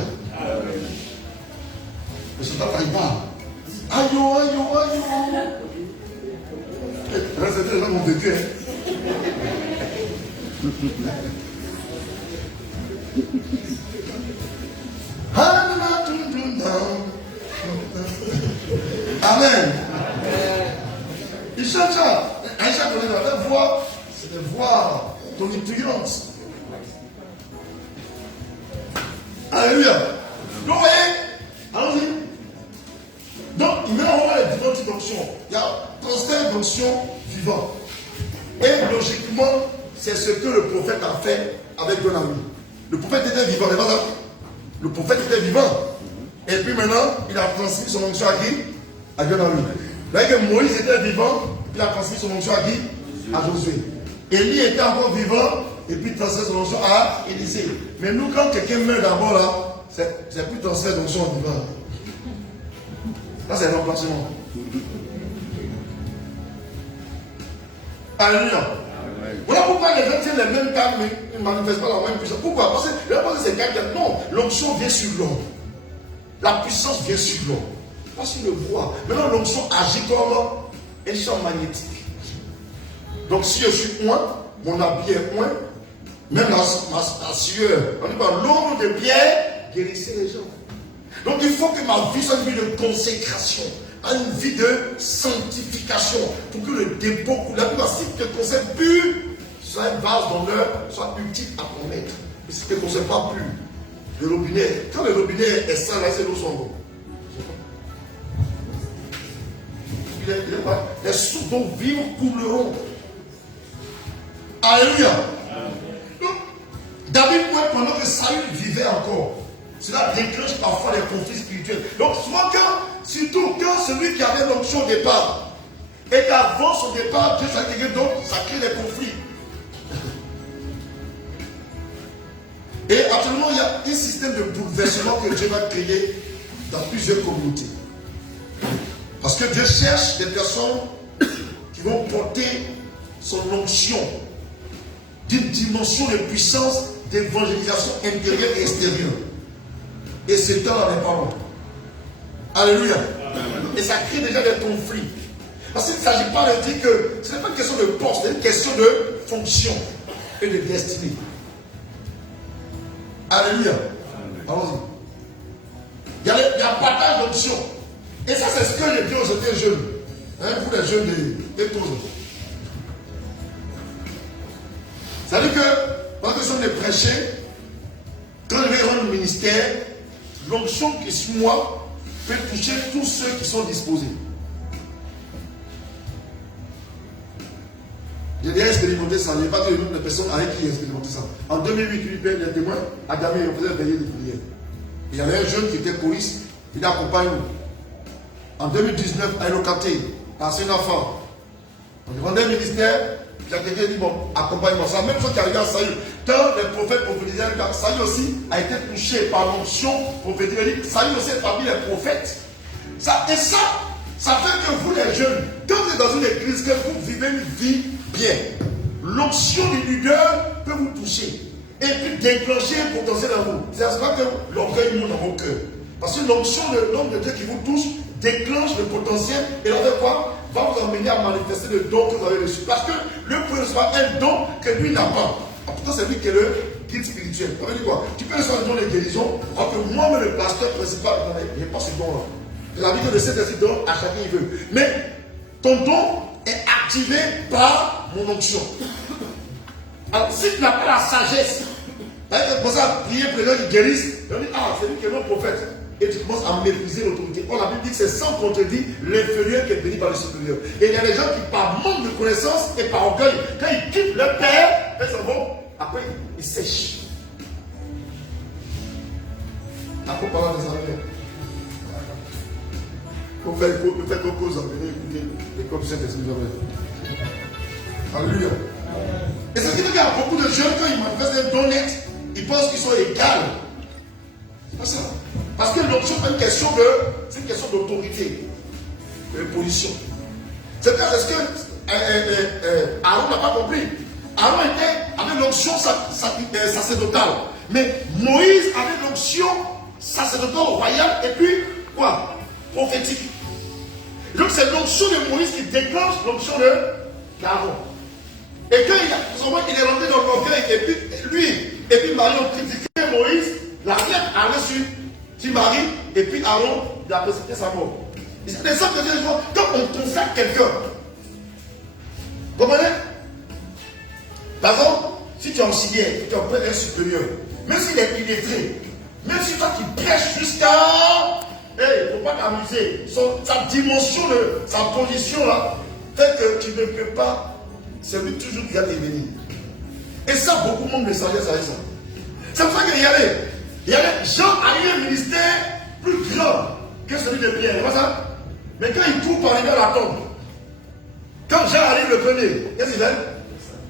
Mais c'est pas quand il parle. Aïe, aïe, aïe, aïe. C'était les gens mon vécu. Amen. Il chante ça. Aïcha connaît la voix. C'est des voix tonitruantes. Alléluia. Donc, vous voyez, allons-y. Donc, maintenant, on va les différents types d'onction. Il y a transfert d'onction vivant. Et logiquement, c'est ce que le prophète a fait avec Donami. Le prophète était vivant, n'est pas ça? Le prophète était vivant. Et puis maintenant, il a transmis son onction à qui? À Donami. Vous voyez que Moïse était vivant, il a transmis son onction à qui? À Josué. Élie était encore vivant, et puis transfert son onction à Élisée. Mais nous, quand quelqu'un meurt d'abord là, c'est plus transfert d'onction en vivant. Là, c'est un remplacement. Alléluia. Voilà pourquoi les gens tiennent les mêmes cas, mais ils ne manifestent pas la même puissance. Pourquoi? Parce que c'est quelqu'un. Non, l'onction vient sur l'homme. La puissance vient sur l'homme. Parce qu'il le voit. Maintenant, l'onction agit comme un champ magnétique. Donc, si je suis oint, mon habit est oint, même la sueur, on dit pas l'ombre de pierre guérissait les gens. Donc, il faut que ma vie soit une vie de consécration, une vie de sanctification, pour que le dépôt, la plupart, si tu te conserves plus, soit un vase d'honneur, soit utile à ton maître. Mais si tu ne te conserves pas plus, le robinet, quand le robinet est sale, là, c'est l'eau sombre. Les sources d'eau vive couleront. Alléluia. Donc, David pouvait, pendant que Saül vivait encore, cela déclenche parfois les conflits spirituels. Donc souvent surtout quand celui qui avait l'onction au départ, et qu'avant son départ, Dieu s'est quelqu'un d'autre, ça crée des conflits. Et actuellement, il y a un système de bouleversement que Dieu va créer dans plusieurs communautés. Parce que Dieu cherche des personnes qui vont porter son onction d'une dimension de puissance d'évangélisation intérieure et extérieure. Et ce temps-là n'est pas long. Alléluia. Et ça crée déjà des conflits. Parce qu'il ne s'agit pas de dire que ce n'est pas une question de poste, c'est une question de fonction et de destinée. Alléluia. Allons-y. Il y a un partage d'options. Et ça, c'est ce que j'ai dit aux autres jeunes. Vous les jeunes des tous. C'est-à-dire que, quand nous sommes des prêchés, quand je vais rendre le ministère, l'onction qui est sur moi peut toucher tous ceux qui sont disposés. J'ai déjà expérimenté ça. Il n'y a pas de nombre de personnes avec qui j'ai expérimenté ça. En 2008, lui père les témoins, à Damé, on faisait veiller des prières. Il y avait un jeune qui était police, il accompagne nous. En 2019, à Elokaté, par un enfant, on rendait le ministère, puis quelqu'un dit bon, accompagne-moi. C'est la même chose qui arrive à Saül. Quand les prophètes prophétisaient, Saül aussi a été touché par l'onction prophétique. Saül aussi est parmi les prophètes. Ça fait que vous les jeunes, quand vous êtes dans une église, que vous vivez une vie bien, l'onction du leader peut vous toucher et puis déclencher un potentiel en vous. C'est à ce moment que l'orgueil monte dans vos cœurs. Parce que l'onction de l'homme de Dieu qui vous touche déclenche le potentiel et là quoi va vous emmener à manifester le don que vous avez reçu. Parce que le premier recevoir un don que lui n'a pas. Pourtant, c'est lui qui est le guide spirituel. Ça veut dire quoi? Tu peux recevoir un don de guérison, alors que moi, le pasteur principal, je n'ai pas ce don-là. La vie de cet don à chacun il veut. Mais ton don est activé par mon onction. Alors, si tu n'as pas la sagesse, c'est pour ça, prier pour les gens qui guérissent, on dit, ah, c'est lui qui est mon prophète. Et tu commences à mépriser l'autorité. Or, la Bible dit que c'est sans contredit l'inférieur qui est béni par le supérieur. Et il y a des gens qui, par manque de connaissance et par orgueil, quand ils quittent leur père, ils s'en vont, après, ils sèchent. Après, parlant des amis. Pour faire beaucoup aux amis, écoutez, les comme c'est Alléluia. Et c'est ce qui fait qu'il y a beaucoup de jeunes, quand ils manifestent des dons nets, ils pensent qu'ils sont égaux. C'est pas ça. Parce que l'option c'est une question d'autorité, de position. C'est parce que Aaron n'a pas compris. Aaron avait l'onction sacerdotale. Mais Moïse avait l'onction sacerdotale royale et puis quoi? Prophétique. Donc c'est l'onction de Moïse qui déclenche l'onction d'Aaron. Et quand il est rentré dans l'orgueil, et puis lui, et puis Marie ont critiqué Moïse, la lettre allait sur Marie, et puis Aaron, il a précipité sa mort. C'est des sortes de choses, quand on consacre quelqu'un, vous comprenez? Par exemple, si tu es auxiliaire, tu es auprès d'un supérieur, même s'il est illettré, même si toi tu prêches jusqu'à. Il ne faut pas t'amuser. Sa dimension, sa position là, fait que tu ne peux pas. C'est lui toujours qui va te bénir. Et ça, beaucoup de monde de sagesse avec ça. C'est pour ça qu'il y avait gens arrivés au ministère plus grand que celui de Pierre. C'est pas ça? Mais quand ils courent pour arriver à la tombe, quand Jean arrive le premier, qu'est-ce qu'il fait?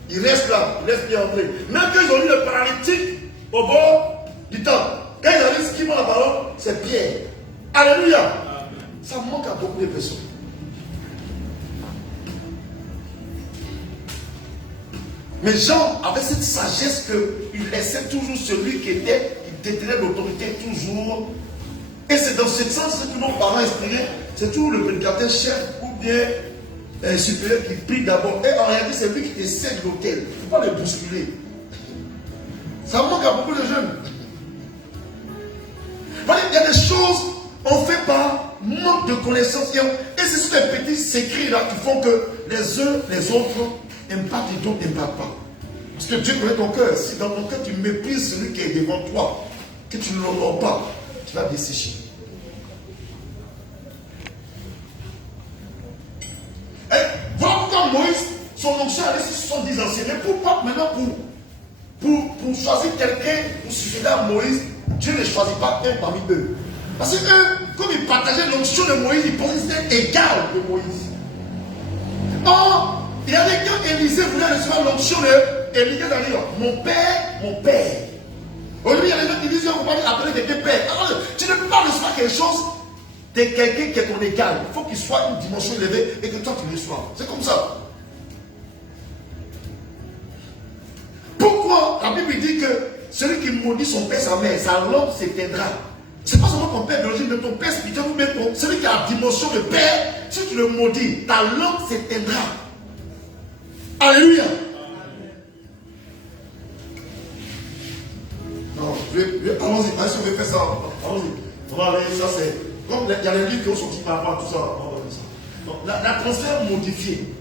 Il reste là, il laisse bien entrer. Même quand ils ont eu le paralytique au bord du temple, quand ils arrivent, ce qui m'a la parole, c'est Pierre. Alléluia. Amen. Ça manque à beaucoup de personnes. Mais Jean avait cette sagesse qu'il laissait toujours celui qui détenait l'autorité toujours. Et c'est dans ce sens que nos parents inspirés, c'est toujours le prédicateur chef ou bien un supérieur qui prie d'abord. Et en réalité, c'est lui qui essaie de l'autel. Il ne faut pas le bousculer. Ça manque à beaucoup de jeunes. Il y a des choses on fait par manque de connaissances. Et c'est sur les petits secrets là qui font que les uns, les autres impactent et d'autres n'impactent pas. Parce que Dieu connaît ton cœur. Si dans ton cœur tu méprises celui qui est devant toi, que tu ne l'honores pas, tu vas dessécher. 70 anciens. Mais pourquoi maintenant pour choisir quelqu'un pour succéder à Moïse, Dieu ne choisit pas un parmi eux? Parce que comme ils partageaient l'onction de Moïse, ils pensaient que c'était égal de Moïse. Or, il y avait quand Élisée voulait recevoir l'onction de Élisée, c'est-à-dire mon père. Aujourd'hui, il y a des gens qui disent on ne peut pas appeler quelqu'un père. Alors, tu ne peux pas recevoir quelque chose de quelqu'un qui est ton égal. Il faut qu'il soit une dimension élevée et que toi tu le reçois. C'est comme ça. Pourquoi la Bible dit que celui qui maudit son père, sa mère, sa langue s'éteindra? C'est pas seulement ton père biologique, mais ton père spirituel ou même celui qui a la dimension de père. Si tu le maudis, ta langue s'éteindra. Alléluia. Non, allons-y, si on veut faire ça, allons-y. On va aller, ça c'est. Comme il y a les livres qui ont sorti par rapport à tout ça, on va dire ça. Donc, la transfert modifié.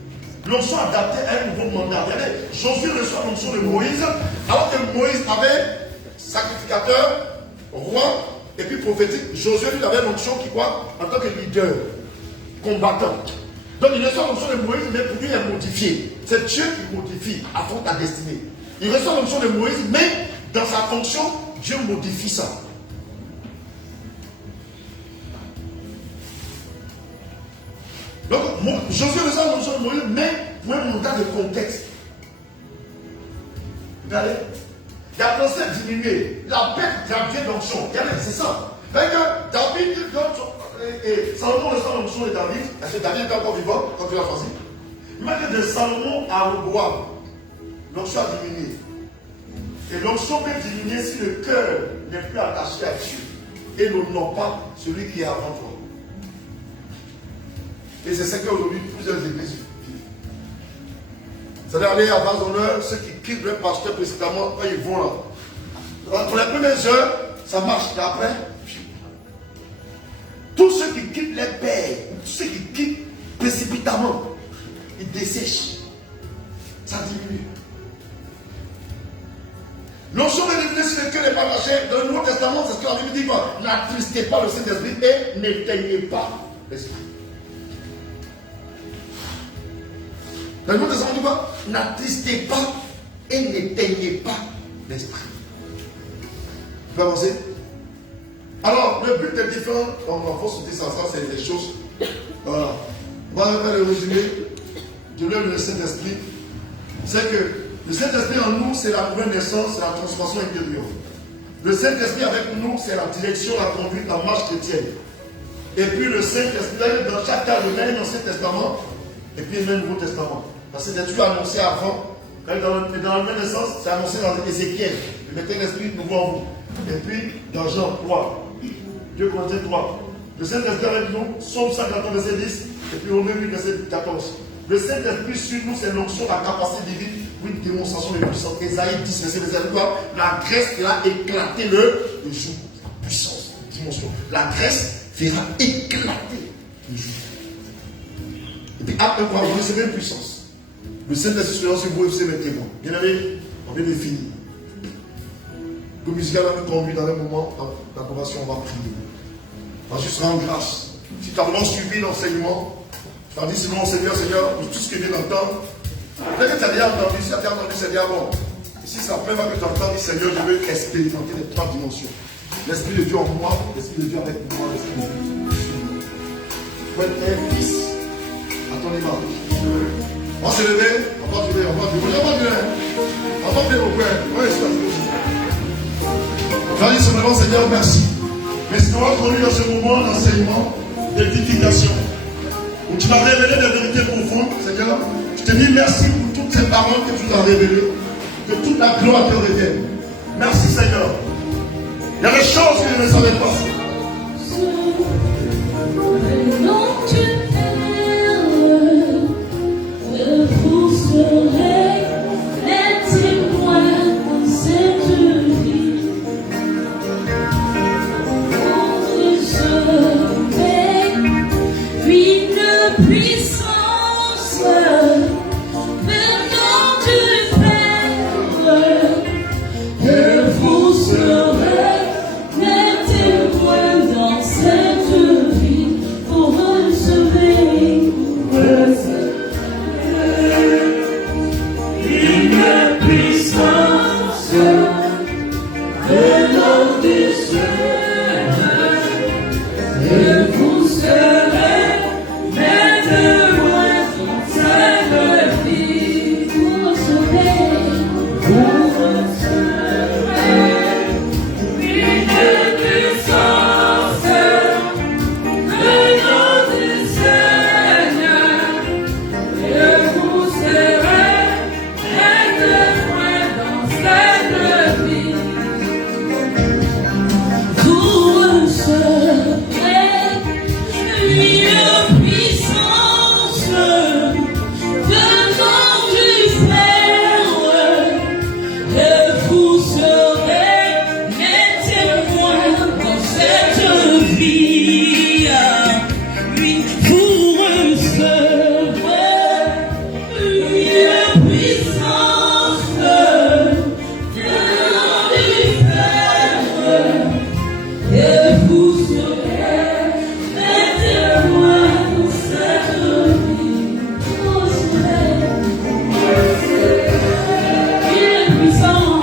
L'onction adaptée à un nouveau mandat. Regardez, Josué reçoit l'onction de Moïse, alors que Moïse avait sacrificateur, roi, et puis prophétique. Josué lui avait l'onction qui quoi? En tant que leader, combattant. Donc il reçoit l'onction de Moïse, mais pour lui il est modifié. C'est Dieu qui modifie avant ta destinée. Il reçoit l'onction de Moïse, mais dans sa fonction, Dieu modifie ça. Donc, Josué reçoit l'onction de Moïse, mais pour un mandat de contexte. Regardez, la pensée diminuée, la perte graduée d'onction. Regardez, c'est ça. Parce que David, et Salomon reçoit l'onction de David, parce que David était encore vivant quand il a choisi. Mais de Salomon à Roboam, l'onction a diminué. Et l'onction peut diminuer si le cœur n'est plus attaché à Dieu et n'honore pas celui qui est avant toi. Et c'est ce qu'aujourd'hui plusieurs églises vivent. C'est-à-dire aller à base d'honneur, ceux qui quittent leur pasteur précisément, quand ils vont là. Pour les premières heures, ça marche. Et après, tous ceux qui quittent les pères, tous ceux qui quittent précipitamment, ils dessèchent. Ça diminue. L'onction de l'église sur lequel est partagé dans le Nouveau Testament, c'est ce que la Bible dit quoi? N'attristez pas le Saint-Esprit et n'éteignez pas l'Esprit. Dans le Nouveau Testament, dit quoi? N'attristez pas et n'éteignez pas l'Esprit. Tu peux avancer? Alors, le but est différent. On va sauter ça, c'est des choses. Voilà. On va faire le résumé de l'œuvre du Saint-Esprit. C'est que le Saint-Esprit en nous, c'est la nouvelle naissance, c'est la transformation intérieure. Le Saint-Esprit avec nous, c'est la direction, la conduite, la marche chrétienne. Et puis le Saint-Esprit, dans chaque cas, il y a un Ancien Testament et puis un Nouveau Testament. Parce que Dieu a annoncé avant, quand il est dans la nouvelle naissance, c'est annoncé dans Ézéchiel. Il mettait l'Esprit nouveau en vous. Et puis dans Jean 3, 2 Corinthiens 3. Le Saint-Esprit avec nous, Psaume 114, verset 10, et puis Romains 8, verset 14. Le Saint-Esprit sur nous, c'est l'onction, la capacité divine, une démonstration de puissance. Esaïe 10, verset 23, la graisse fera éclater le joug. Puissance, dimension. La graisse fera éclater le joug. Et puis après, vous recevez une puissance. Le Saint-Esprit sur vous, vous êtes témoin. Bien aimé, on vient de finir. Le musical va nous conduire dans un moment d'approbation, on va prier. On va juste rendre grâce. Si tu as vraiment suivi l'enseignement, tu vas dire sinon, Seigneur, pour tout ce que je viens d'entendre, peut-être que tu as déjà entendu, si tu as déjà entendu, c'est déjà bon. Et si c'est la première fois que tu entends, dis Seigneur, je veux expérimenter les 3 dimensions. L'Esprit de Dieu en moi, l'Esprit de Dieu avec moi, l'Esprit de Dieu sur moi. Pour être un fils à ton image. On va se lever, on va prier, on va prier. On va prier au Père. Oui, c'est ça. Je vais dire simplement, Seigneur, merci. Merci d'avoir conduit dans ce moment d'enseignement, d'édification, où tu m'as révélé des vérités profondes, Seigneur. Je te dis merci pour toutes ces paroles que tu nous as révélées, que toute la gloire te revienne. Merci, Seigneur. Il y a des choses que je ne savais pas. Le nom du Père, vous serez les témoins de cette vie. Une puissance venant du Père, et vous serez les témoins. Saint-Esprit, lui pour recevoir une puissance de l'enfer, et vous serez mes témoins pour cette vie. Vous serez une puissance.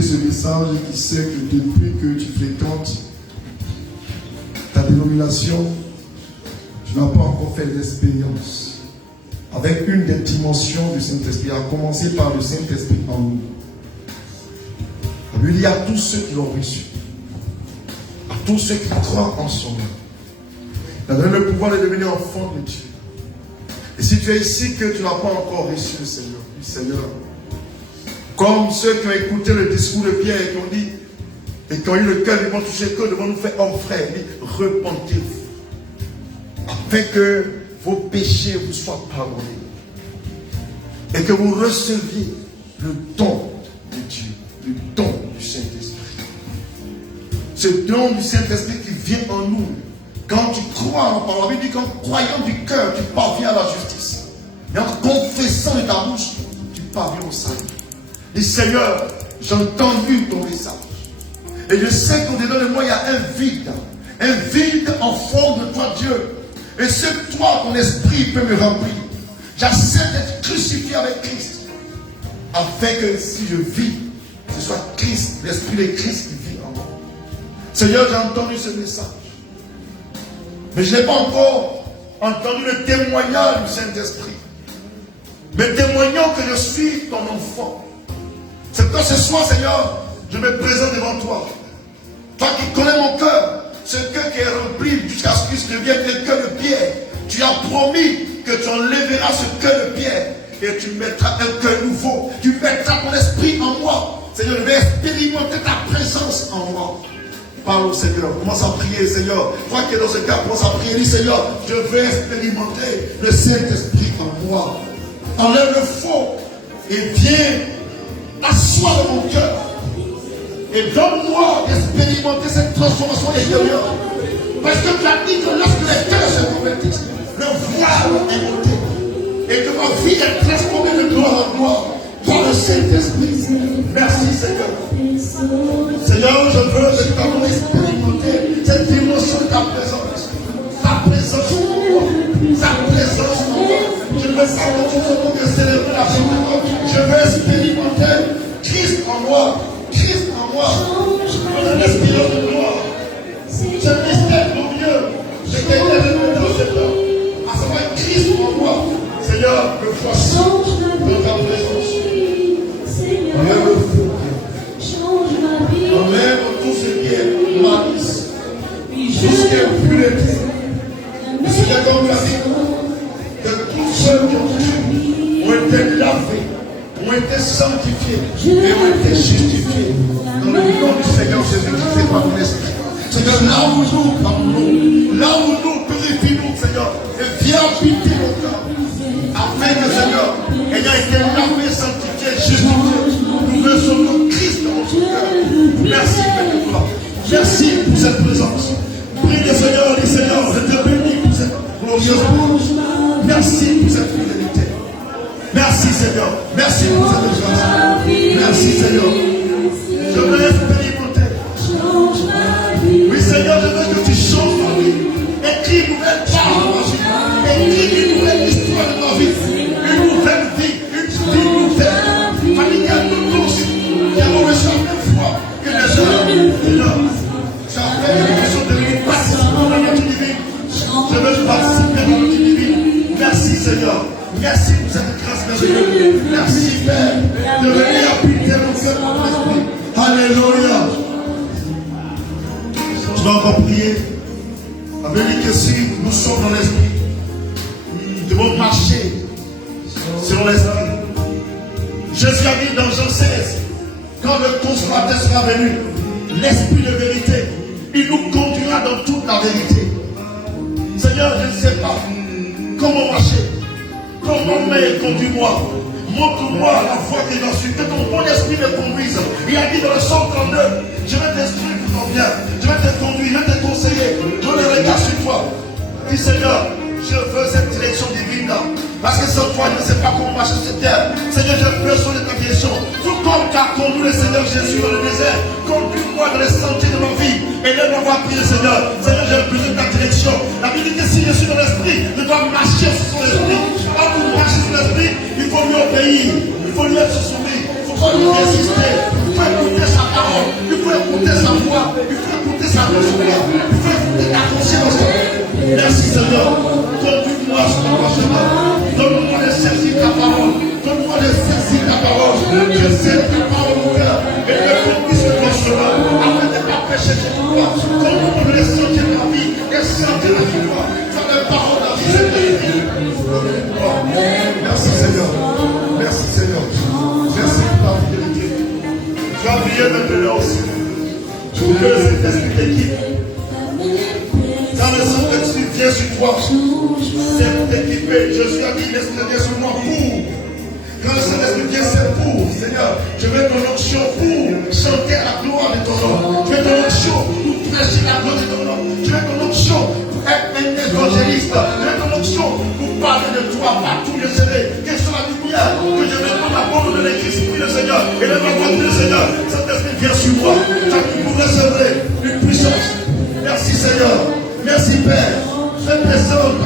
Ce message et qui sait que depuis que tu fréquentes ta dénomination, tu n'as pas encore fait l'expérience avec une des dimensions du Saint-Esprit, à commencer par le Saint-Esprit en nous. Il y a tous ceux qui l'ont reçu, à tous ceux qui croient en son nom. Il a donné le pouvoir de devenir enfant de Dieu. Et si tu es ici que tu n'as pas encore reçu le Seigneur, dis Seigneur, comme ceux qui ont écouté le discours de Pierre et qui ont dit, et qui ont eu le cœur, ils vont toucher que devant nous faire homme frère. Il dit, repentez-vous, afin que vos péchés vous soient pardonnés et que vous receviez le don de Dieu, le don du Saint-Esprit. Ce don du Saint-Esprit qui vient en nous. Quand tu crois en parole, il dit qu'en croyant du cœur, tu parviens à la justice. Et en confessant de ta bouche, tu parviens au salut. Dis Seigneur, j'ai entendu ton message. Et je sais qu'au-dedans de moi, il y a un vide en forme de toi, Dieu. Et ce que toi, ton esprit peut me remplir. J'accepte d'être crucifié avec Christ. Afin que si je vis, ce soit Christ, l'esprit de Christ qui vit en moi. Seigneur, j'ai entendu ce message. Mais je n'ai pas encore entendu le témoignage du Saint-Esprit. Mais témoignant que je suis ton enfant. C'est pourquoi ce soir, Seigneur, je me présente devant toi. Toi qui connais mon cœur, ce cœur qui est rempli jusqu'à ce qu'il devienne le cœur de pierre. Tu as promis que tu enlèveras ce cœur de pierre et tu mettras un cœur nouveau. Tu mettras ton esprit en moi. Seigneur, je vais expérimenter ta présence en moi. Parle au Seigneur, commence à prier, Seigneur. Toi qui es dans ce cas, commence à prier. Dis Seigneur, je vais expérimenter le Saint-Esprit en moi. Enlève le faux et viens asseoir dans mon cœur. Et donne-moi d'expérimenter cette transformation intérieure. Parce que tu as dit que lorsque les cœurs se convertissent, le voile est monté. Et que ma vie est transformée de gloire en gloire par le Saint-Esprit. Merci Seigneur. Seigneur, je veux que tu aies expérimenté cette dimension de ta présence. Ta présence. moi, Christ en moi, dans l'espérance de gloire. Ce mystère glorieux, c'est qu'il y a dans cette heure, à savoir Christ en moi. Seigneur, me voici dans ta présence. Enlève le feu. Enlève tout ce qui est malice, tout ce qui est pureté. Seigneur, comme tu as dit, que tous ceux qui ont cru ont été lavés, ont été sanctifiés et ont été justifiés. Dans le nom du Seigneur Jésus-Christ, c'est par ton esprit. Seigneur, lave-nous par nous. Lave-nous, purifie-nous, Seigneur. Et viens habiter nos cœurs. Afin que, Seigneur, ayant été lavé, sanctifié, justifié, nous recevons Christ dans notre cœur. Merci, Père de gloire. Merci pour cette présence. Prie le Seigneur, dis Seigneur, je te bénis pour cette glorieuse présence. Merci pour cette fidélité. Merci, Seigneur. Merci pour cette grâce. Merci, Seigneur. Je veux expérimenter. Oui, Seigneur, je veux que tu changes ma vie. Écris une nouvelle page de ma vie. Écris une nouvelle histoire de ma vie. Une nouvelle vie. Une vie nouvelle. Familiale de tous. Qui avons reçu la même foi que les gens. Seigneur, ça fait quelque chose de nous participer dans la nature divine. Je veux participer dans la nature divine. Merci, Seigneur. Merci pour cette grâce merveilleuse. Merci, Père, de venir habiter mon cœur dans mon esprit. Alléluia. Je dois encore prier. Avec lui que si nous sommes dans l'esprit, nous devons marcher selon l'esprit. Jésus a dit dans Jean 16, quand le consolateur sera venu, l'esprit de vérité, il nous conduira dans toute la vérité. Seigneur, je ne sais pas comment marcher. Comment conduis-moi. Montre-moi la voie que j'en suis. Que ton bon esprit me conduise. Il a dit dans le Psaume 32, je vais t'instruire pour ton bien. Je vais te conduire, je vais te conseiller. Je vais le regard sur toi. Dis Seigneur, je veux cette direction divine. Parce que sans toi, je ne sais pas comment marcher sur cette terre. Seigneur, j'ai besoin de ta direction. Tout comme tu as conduit le Seigneur Jésus dans le désert, conduis-moi dans les sentiers de ma vie. Et laisse-moi prier, Seigneur. Seigneur, j'ai besoin de ta direction. La Bible dit que si je suis dans l'esprit, je dois marcher sur son esprit. Quand vous marchez sur l'esprit, il faut lui obéir. Il faut lui être soumis. Il ne faut pas lui résister. Il faut écouter sa parole. Il faut écouter sa voix. Il faut écouter sa conscience. Il faut écouter ta conscience. Merci, Seigneur. Conduis-moi sur ton chemin. Donne-moi de saisir ta parole. Donne-moi de saisir ta parole. Je sais ta parole au cœur. Et je conduis sur ton chemin. Afin de ne pas pécher sur toi. Donne-moi de les sentir la vie. Et sentir la vie. Faire les paroles de la vie. Merci, Seigneur. Merci, Seigneur. Merci pour ta fidélité. Tu as prié maintenant aussi. Pour que cet esprit t'équipe. Quand le Saint-Esprit vient sur toi, c'est pour t'équiper. Jésus a dit, l'Esprit vient sur moi pour. Quand le Saint-Esprit vient, c'est pour. Seigneur, je veux ton onction pour chanter la gloire de ton nom. Je veux ton onction pour prêcher la gloire de ton nom. Je veux ton onction pour être un évangéliste. Je veux ton onction pour parler de toi partout, je serai. Quelle soit la lumière que je vais prendre la bonne de l'Église, prie le Seigneur. Et le nom de le Seigneur, Saint-Esprit vient sur moi. Vous recevrez une puissance. Merci Seigneur. Merci Père. Fais descendre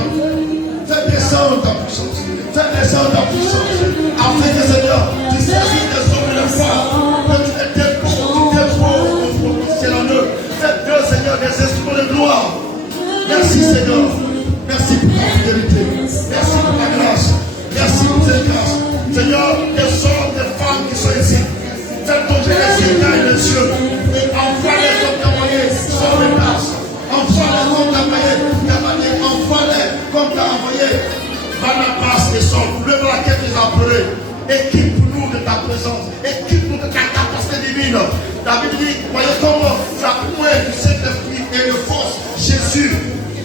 ta puissance. Fais descendre ta puissance. Afin que Seigneur, tu saisisses des hommes et des femmes. Que tu étais pauvre, c'est en eux. Fais d'eux, Seigneur, des instruments de gloire. Merci Seigneur. Merci pour ta fidélité. Merci pour ta grâce. Merci pour cette grâce. Seigneur, des hommes, des femmes qui sont ici. Fais tomber les cieux et les cieux. Et envoie-les comme tu as envoyé sur les places. Envoie-les comme tu as envoyé. Envoie-les comme tu as envoyé. Barnabas et Saul, le pour laquelle tu as appelé. Équipe-nous de ta présence. Équipe-nous de ta capacité divine. David dit, voyez comment tu as point du Saint-Esprit et de force. Jésus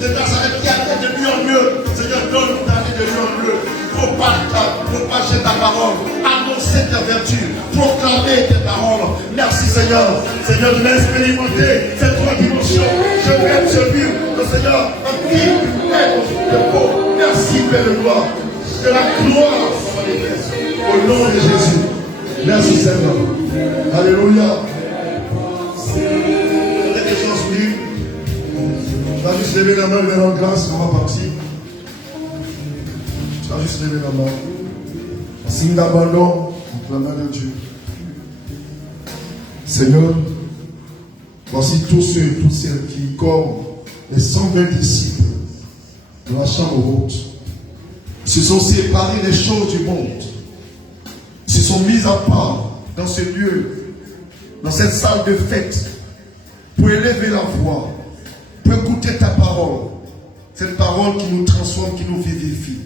de Nazareth qui a fait de mieux en mieux. Seigneur, donne-nous ta vie de mieux en mieux. Propager ta parole. Annoncer tes vertus. Proclamer tes paroles. Merci Seigneur. Seigneur, je vais expérimenter ces trois dimensions. Je vais être celui, le Seigneur, un qui est de beau. Merci Père de gloire. Que la gloire soit manifeste. Au nom de Jésus. Merci Seigneur. Alléluia. Les questions suivies. Tu vas juste lever la main, lever en grâce, on va partir. Tu vas juste lever la main. Signe d'abandon entre la main de Dieu. Seigneur, voici tous ceux et toutes celles qui, comme les 120 disciples de la chambre haute, se sont séparés des choses du monde, se sont mis à part dans ce lieu, dans cette salle de fête, pour élever la voix, pour écouter ta parole, cette parole qui nous transforme, qui nous vivifie.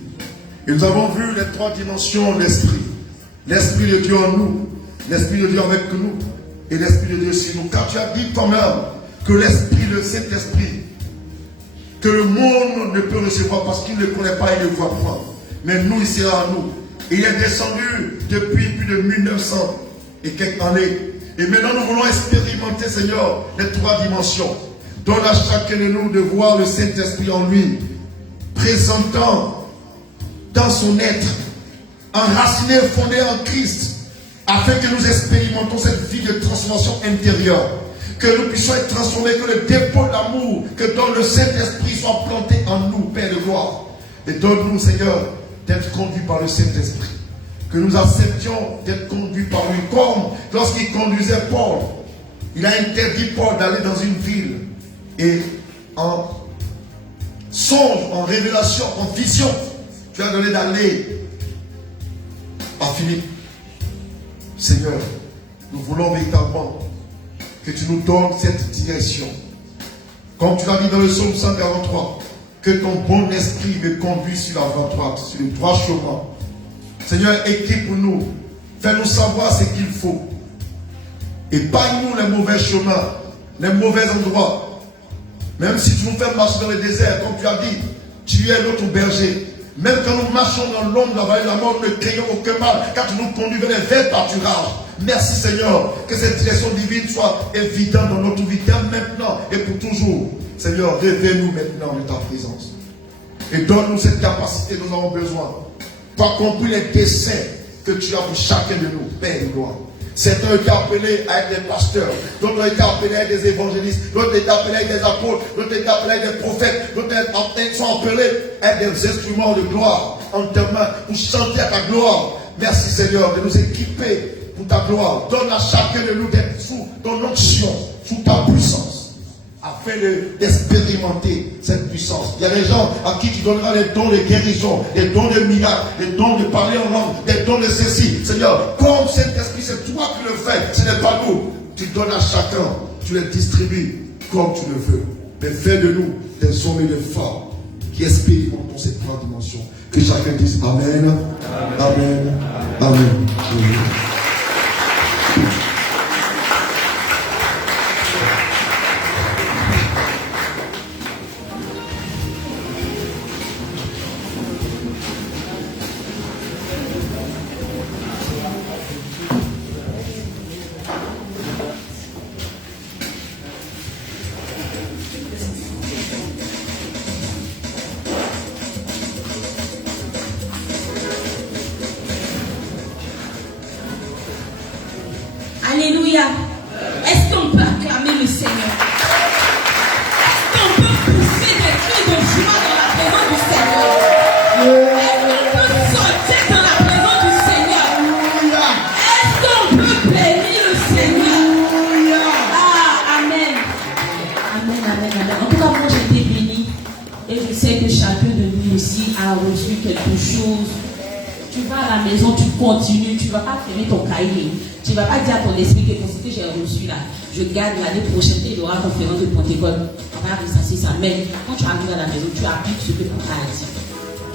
Et nous avons vu les trois dimensions de l'Esprit. L'Esprit de Dieu en nous, l'Esprit de Dieu avec nous, et l'Esprit de Dieu sur nous. Car tu as dit toi-même que l'Esprit, le Saint-Esprit, que le monde ne peut recevoir parce qu'il ne connaît pas et ne voit pas. Mais nous, il sera à nous. Et il est descendu depuis plus de 1900 et quelques années. Et maintenant, nous voulons expérimenter, Seigneur, les trois dimensions. Donne à chacun de nous de voir le Saint-Esprit en lui, présentant dans son être, enraciné, fondé en Christ, afin que nous expérimentons cette vie de transformation intérieure, que nous puissions être transformés, que le dépôt d'amour que donne le Saint-Esprit soit planté en nous, Père de gloire. Et donne-nous, Seigneur, d'être conduits par le Saint-Esprit, que nous acceptions d'être conduits par lui, comme lorsqu'il conduisait Paul. Il a interdit Paul d'aller dans une ville, et en songe, en révélation, en vision, tu as donné d'aller à Philippe. Seigneur, nous voulons véritablement que tu nous donnes cette direction. Comme tu l'as dit dans le psaume 143, que ton bon esprit me conduise sur la voie droite, sur le droit chemin. Seigneur, équipe-nous, fais-nous savoir ce qu'il faut. Épargne-nous les mauvais chemins, les mauvais endroits. Même si tu nous fais marcher dans le désert, comme tu as dit, tu es notre berger. Même quand nous marchons dans l'ombre de la vallée de la mort, nous ne craignons aucun mal, car tu nous conduis vers les verts pâturages. Merci Seigneur, que cette direction divine soit évidente dans notre vie, dès maintenant et pour toujours. Seigneur, révèle-nous maintenant de ta présence. Et donne-nous cette capacité dont nous avons besoin, pour accomplir les desseins que tu as pour chacun de nous, Père de gloire. Certains ont été appelés à être des pasteurs, d'autres ont été appelés à être des évangélistes, d'autres ont été appelés à être des apôtres, d'autres ont été appelés à être des prophètes, d'autres sont appelés à être des instruments de gloire en tes mains pour chanter à ta gloire. Merci Seigneur de nous équiper pour ta gloire. Donne à chacun de nous d'être sous ton onction, sous ta puissance, afin d'expérimenter cette puissance. Il y a des gens à qui tu donneras les dons de guérison, les dons de miracles, les dons de parler en langue, les dons de ceci. Seigneur, comme cet esprit, c'est toi qui le fais, ce n'est pas nous. Tu donnes à chacun, tu les distribues comme tu le veux. Mais fais de nous des hommes et des femmes qui expérimentons ces trois dimensions. Que chacun dise Amen, Amen, Amen. Amen. Alléluia. Est-ce qu'on peut acclamer le Seigneur? Est-ce qu'on peut pousser des cris de joie dans la présence du Seigneur? Est-ce qu'on peut sortir dans la présence du Seigneur? Est-ce qu'on peut bénir le Seigneur? Ah, Amen. Amen, Amen, Amen. En tout cas, moi j'ai été béni et je sais que chacun de nous aussi a reçu quelque chose. Tu vas à la maison, tu continues, tu ne vas pas fermer ton cahier. Tu ne vas pas dire à ton esprit que ce que j'ai reçu là, je garde l'année prochaine, il y aura une conférence de Pentecôte. On va ressasser ça. Mais quand tu arrives à la maison, tu appliques ce que papa a dit.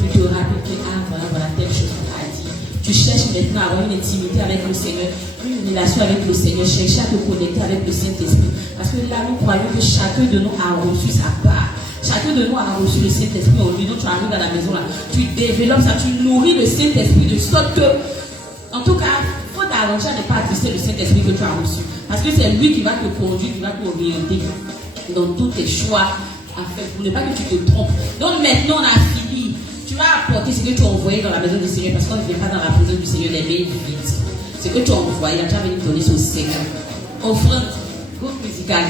Tu te rappelles que, voilà, telle chose qu'on a dit. Tu cherches maintenant à avoir une intimité avec le Seigneur, une relation avec le Seigneur, chercher à te connecter avec le Saint-Esprit. Parce que là, nous croyons que chacun de nous a reçu sa part. Chacun de nous a reçu le Saint-Esprit au lieu. Donc tu arrives à la maison là, tu développes ça, tu nourris le Saint-Esprit de sorte que, en tout cas, il faut t'arranger à ne pas attrister le Saint-Esprit que tu as reçu. Parce que c'est lui qui va te conduire, qui va t'orienter dans tous tes choix à faire, pour ne pas que tu te trompes. Donc maintenant on a fini. Tu vas apporter ce que tu as envoyé dans la maison du Seigneur, parce qu'on ne vient pas dans la présence du Seigneur les mains vides. Ce que tu as envoyé, tu as venu donner au Seigneur. Offrande, groupe musical.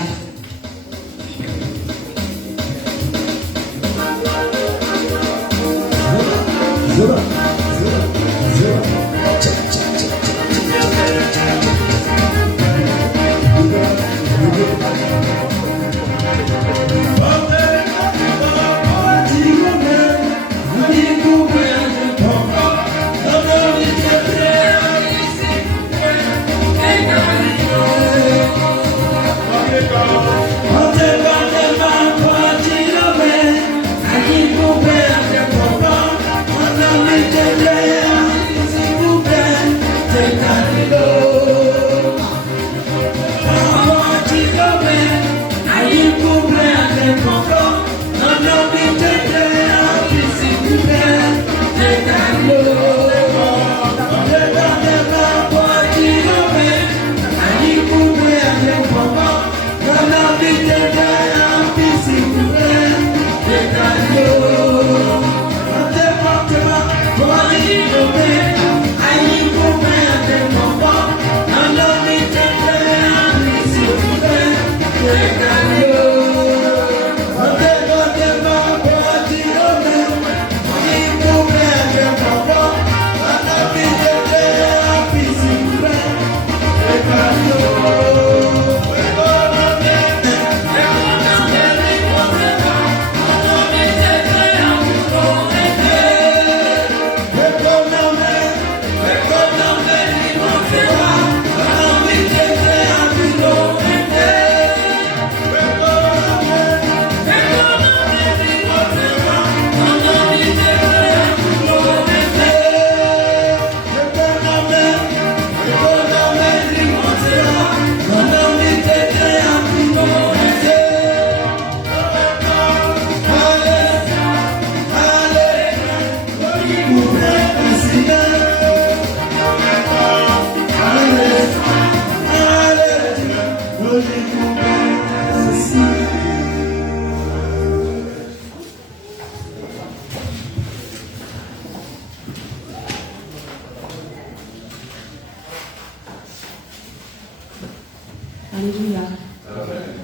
Alléluia.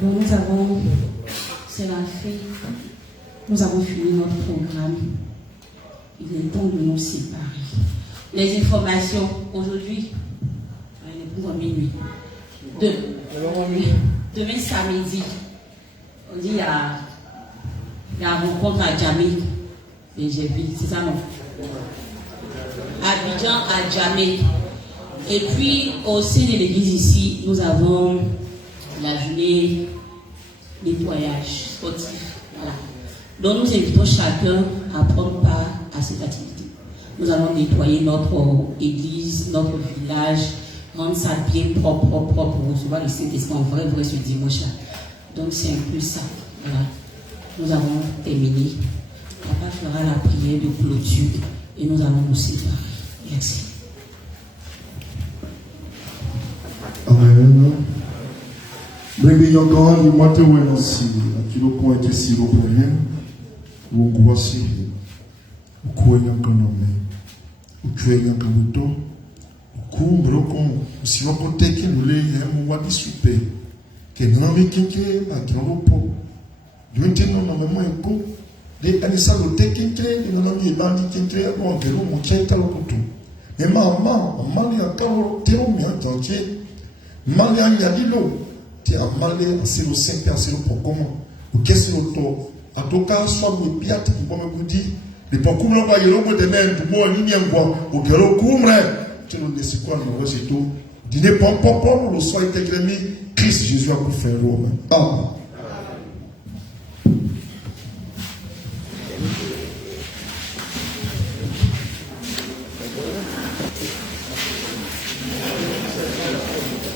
Bon, c'est la fin. Nous avons fini notre programme. Il est temps de nous séparer. Les informations aujourd'hui, on est pour minuit. Demain samedi, on dit il y a une rencontre à Djamé. Et j'ai vu, c'est ça non? Abidjan à Djamé. Et puis au sein de l'église ici, nous avons la journée nettoyage sportif. Voilà. Donc nous invitons chacun à prendre part à cette activité. Nous allons nettoyer notre église, notre village, rendre ça bien propre pour recevoir le Saint-Esprit en vrai ce dimanche-là. Donc c'est un peu ça. Voilà. Nous avons terminé. Papa fera la prière de clôture et nous allons nous séparer. Merci. Amen. Breve yongan ni mate wenasi akilo ko ete siro problem wo gwasi ko yanganome ukwe yangamuto kumbro kon si wako teke nule yemu wadi supe ke nami kinke akropo dunte no na memo eko de anisa lo teke kinke ni nami bandi kinke ko ngelo mo cheta lo kutu e mama mali akaro tero mi atanche mali anyadilo ti amale asilo sempe asilo pokoma ukesi loto atoka swabu biati mbome kudi le pokumlo ba yeloko de men du mo ni ngwa okero kumre telo desikwa no resito dine pom lo so intégré Christ Jésus a pour faire Rome. Amen.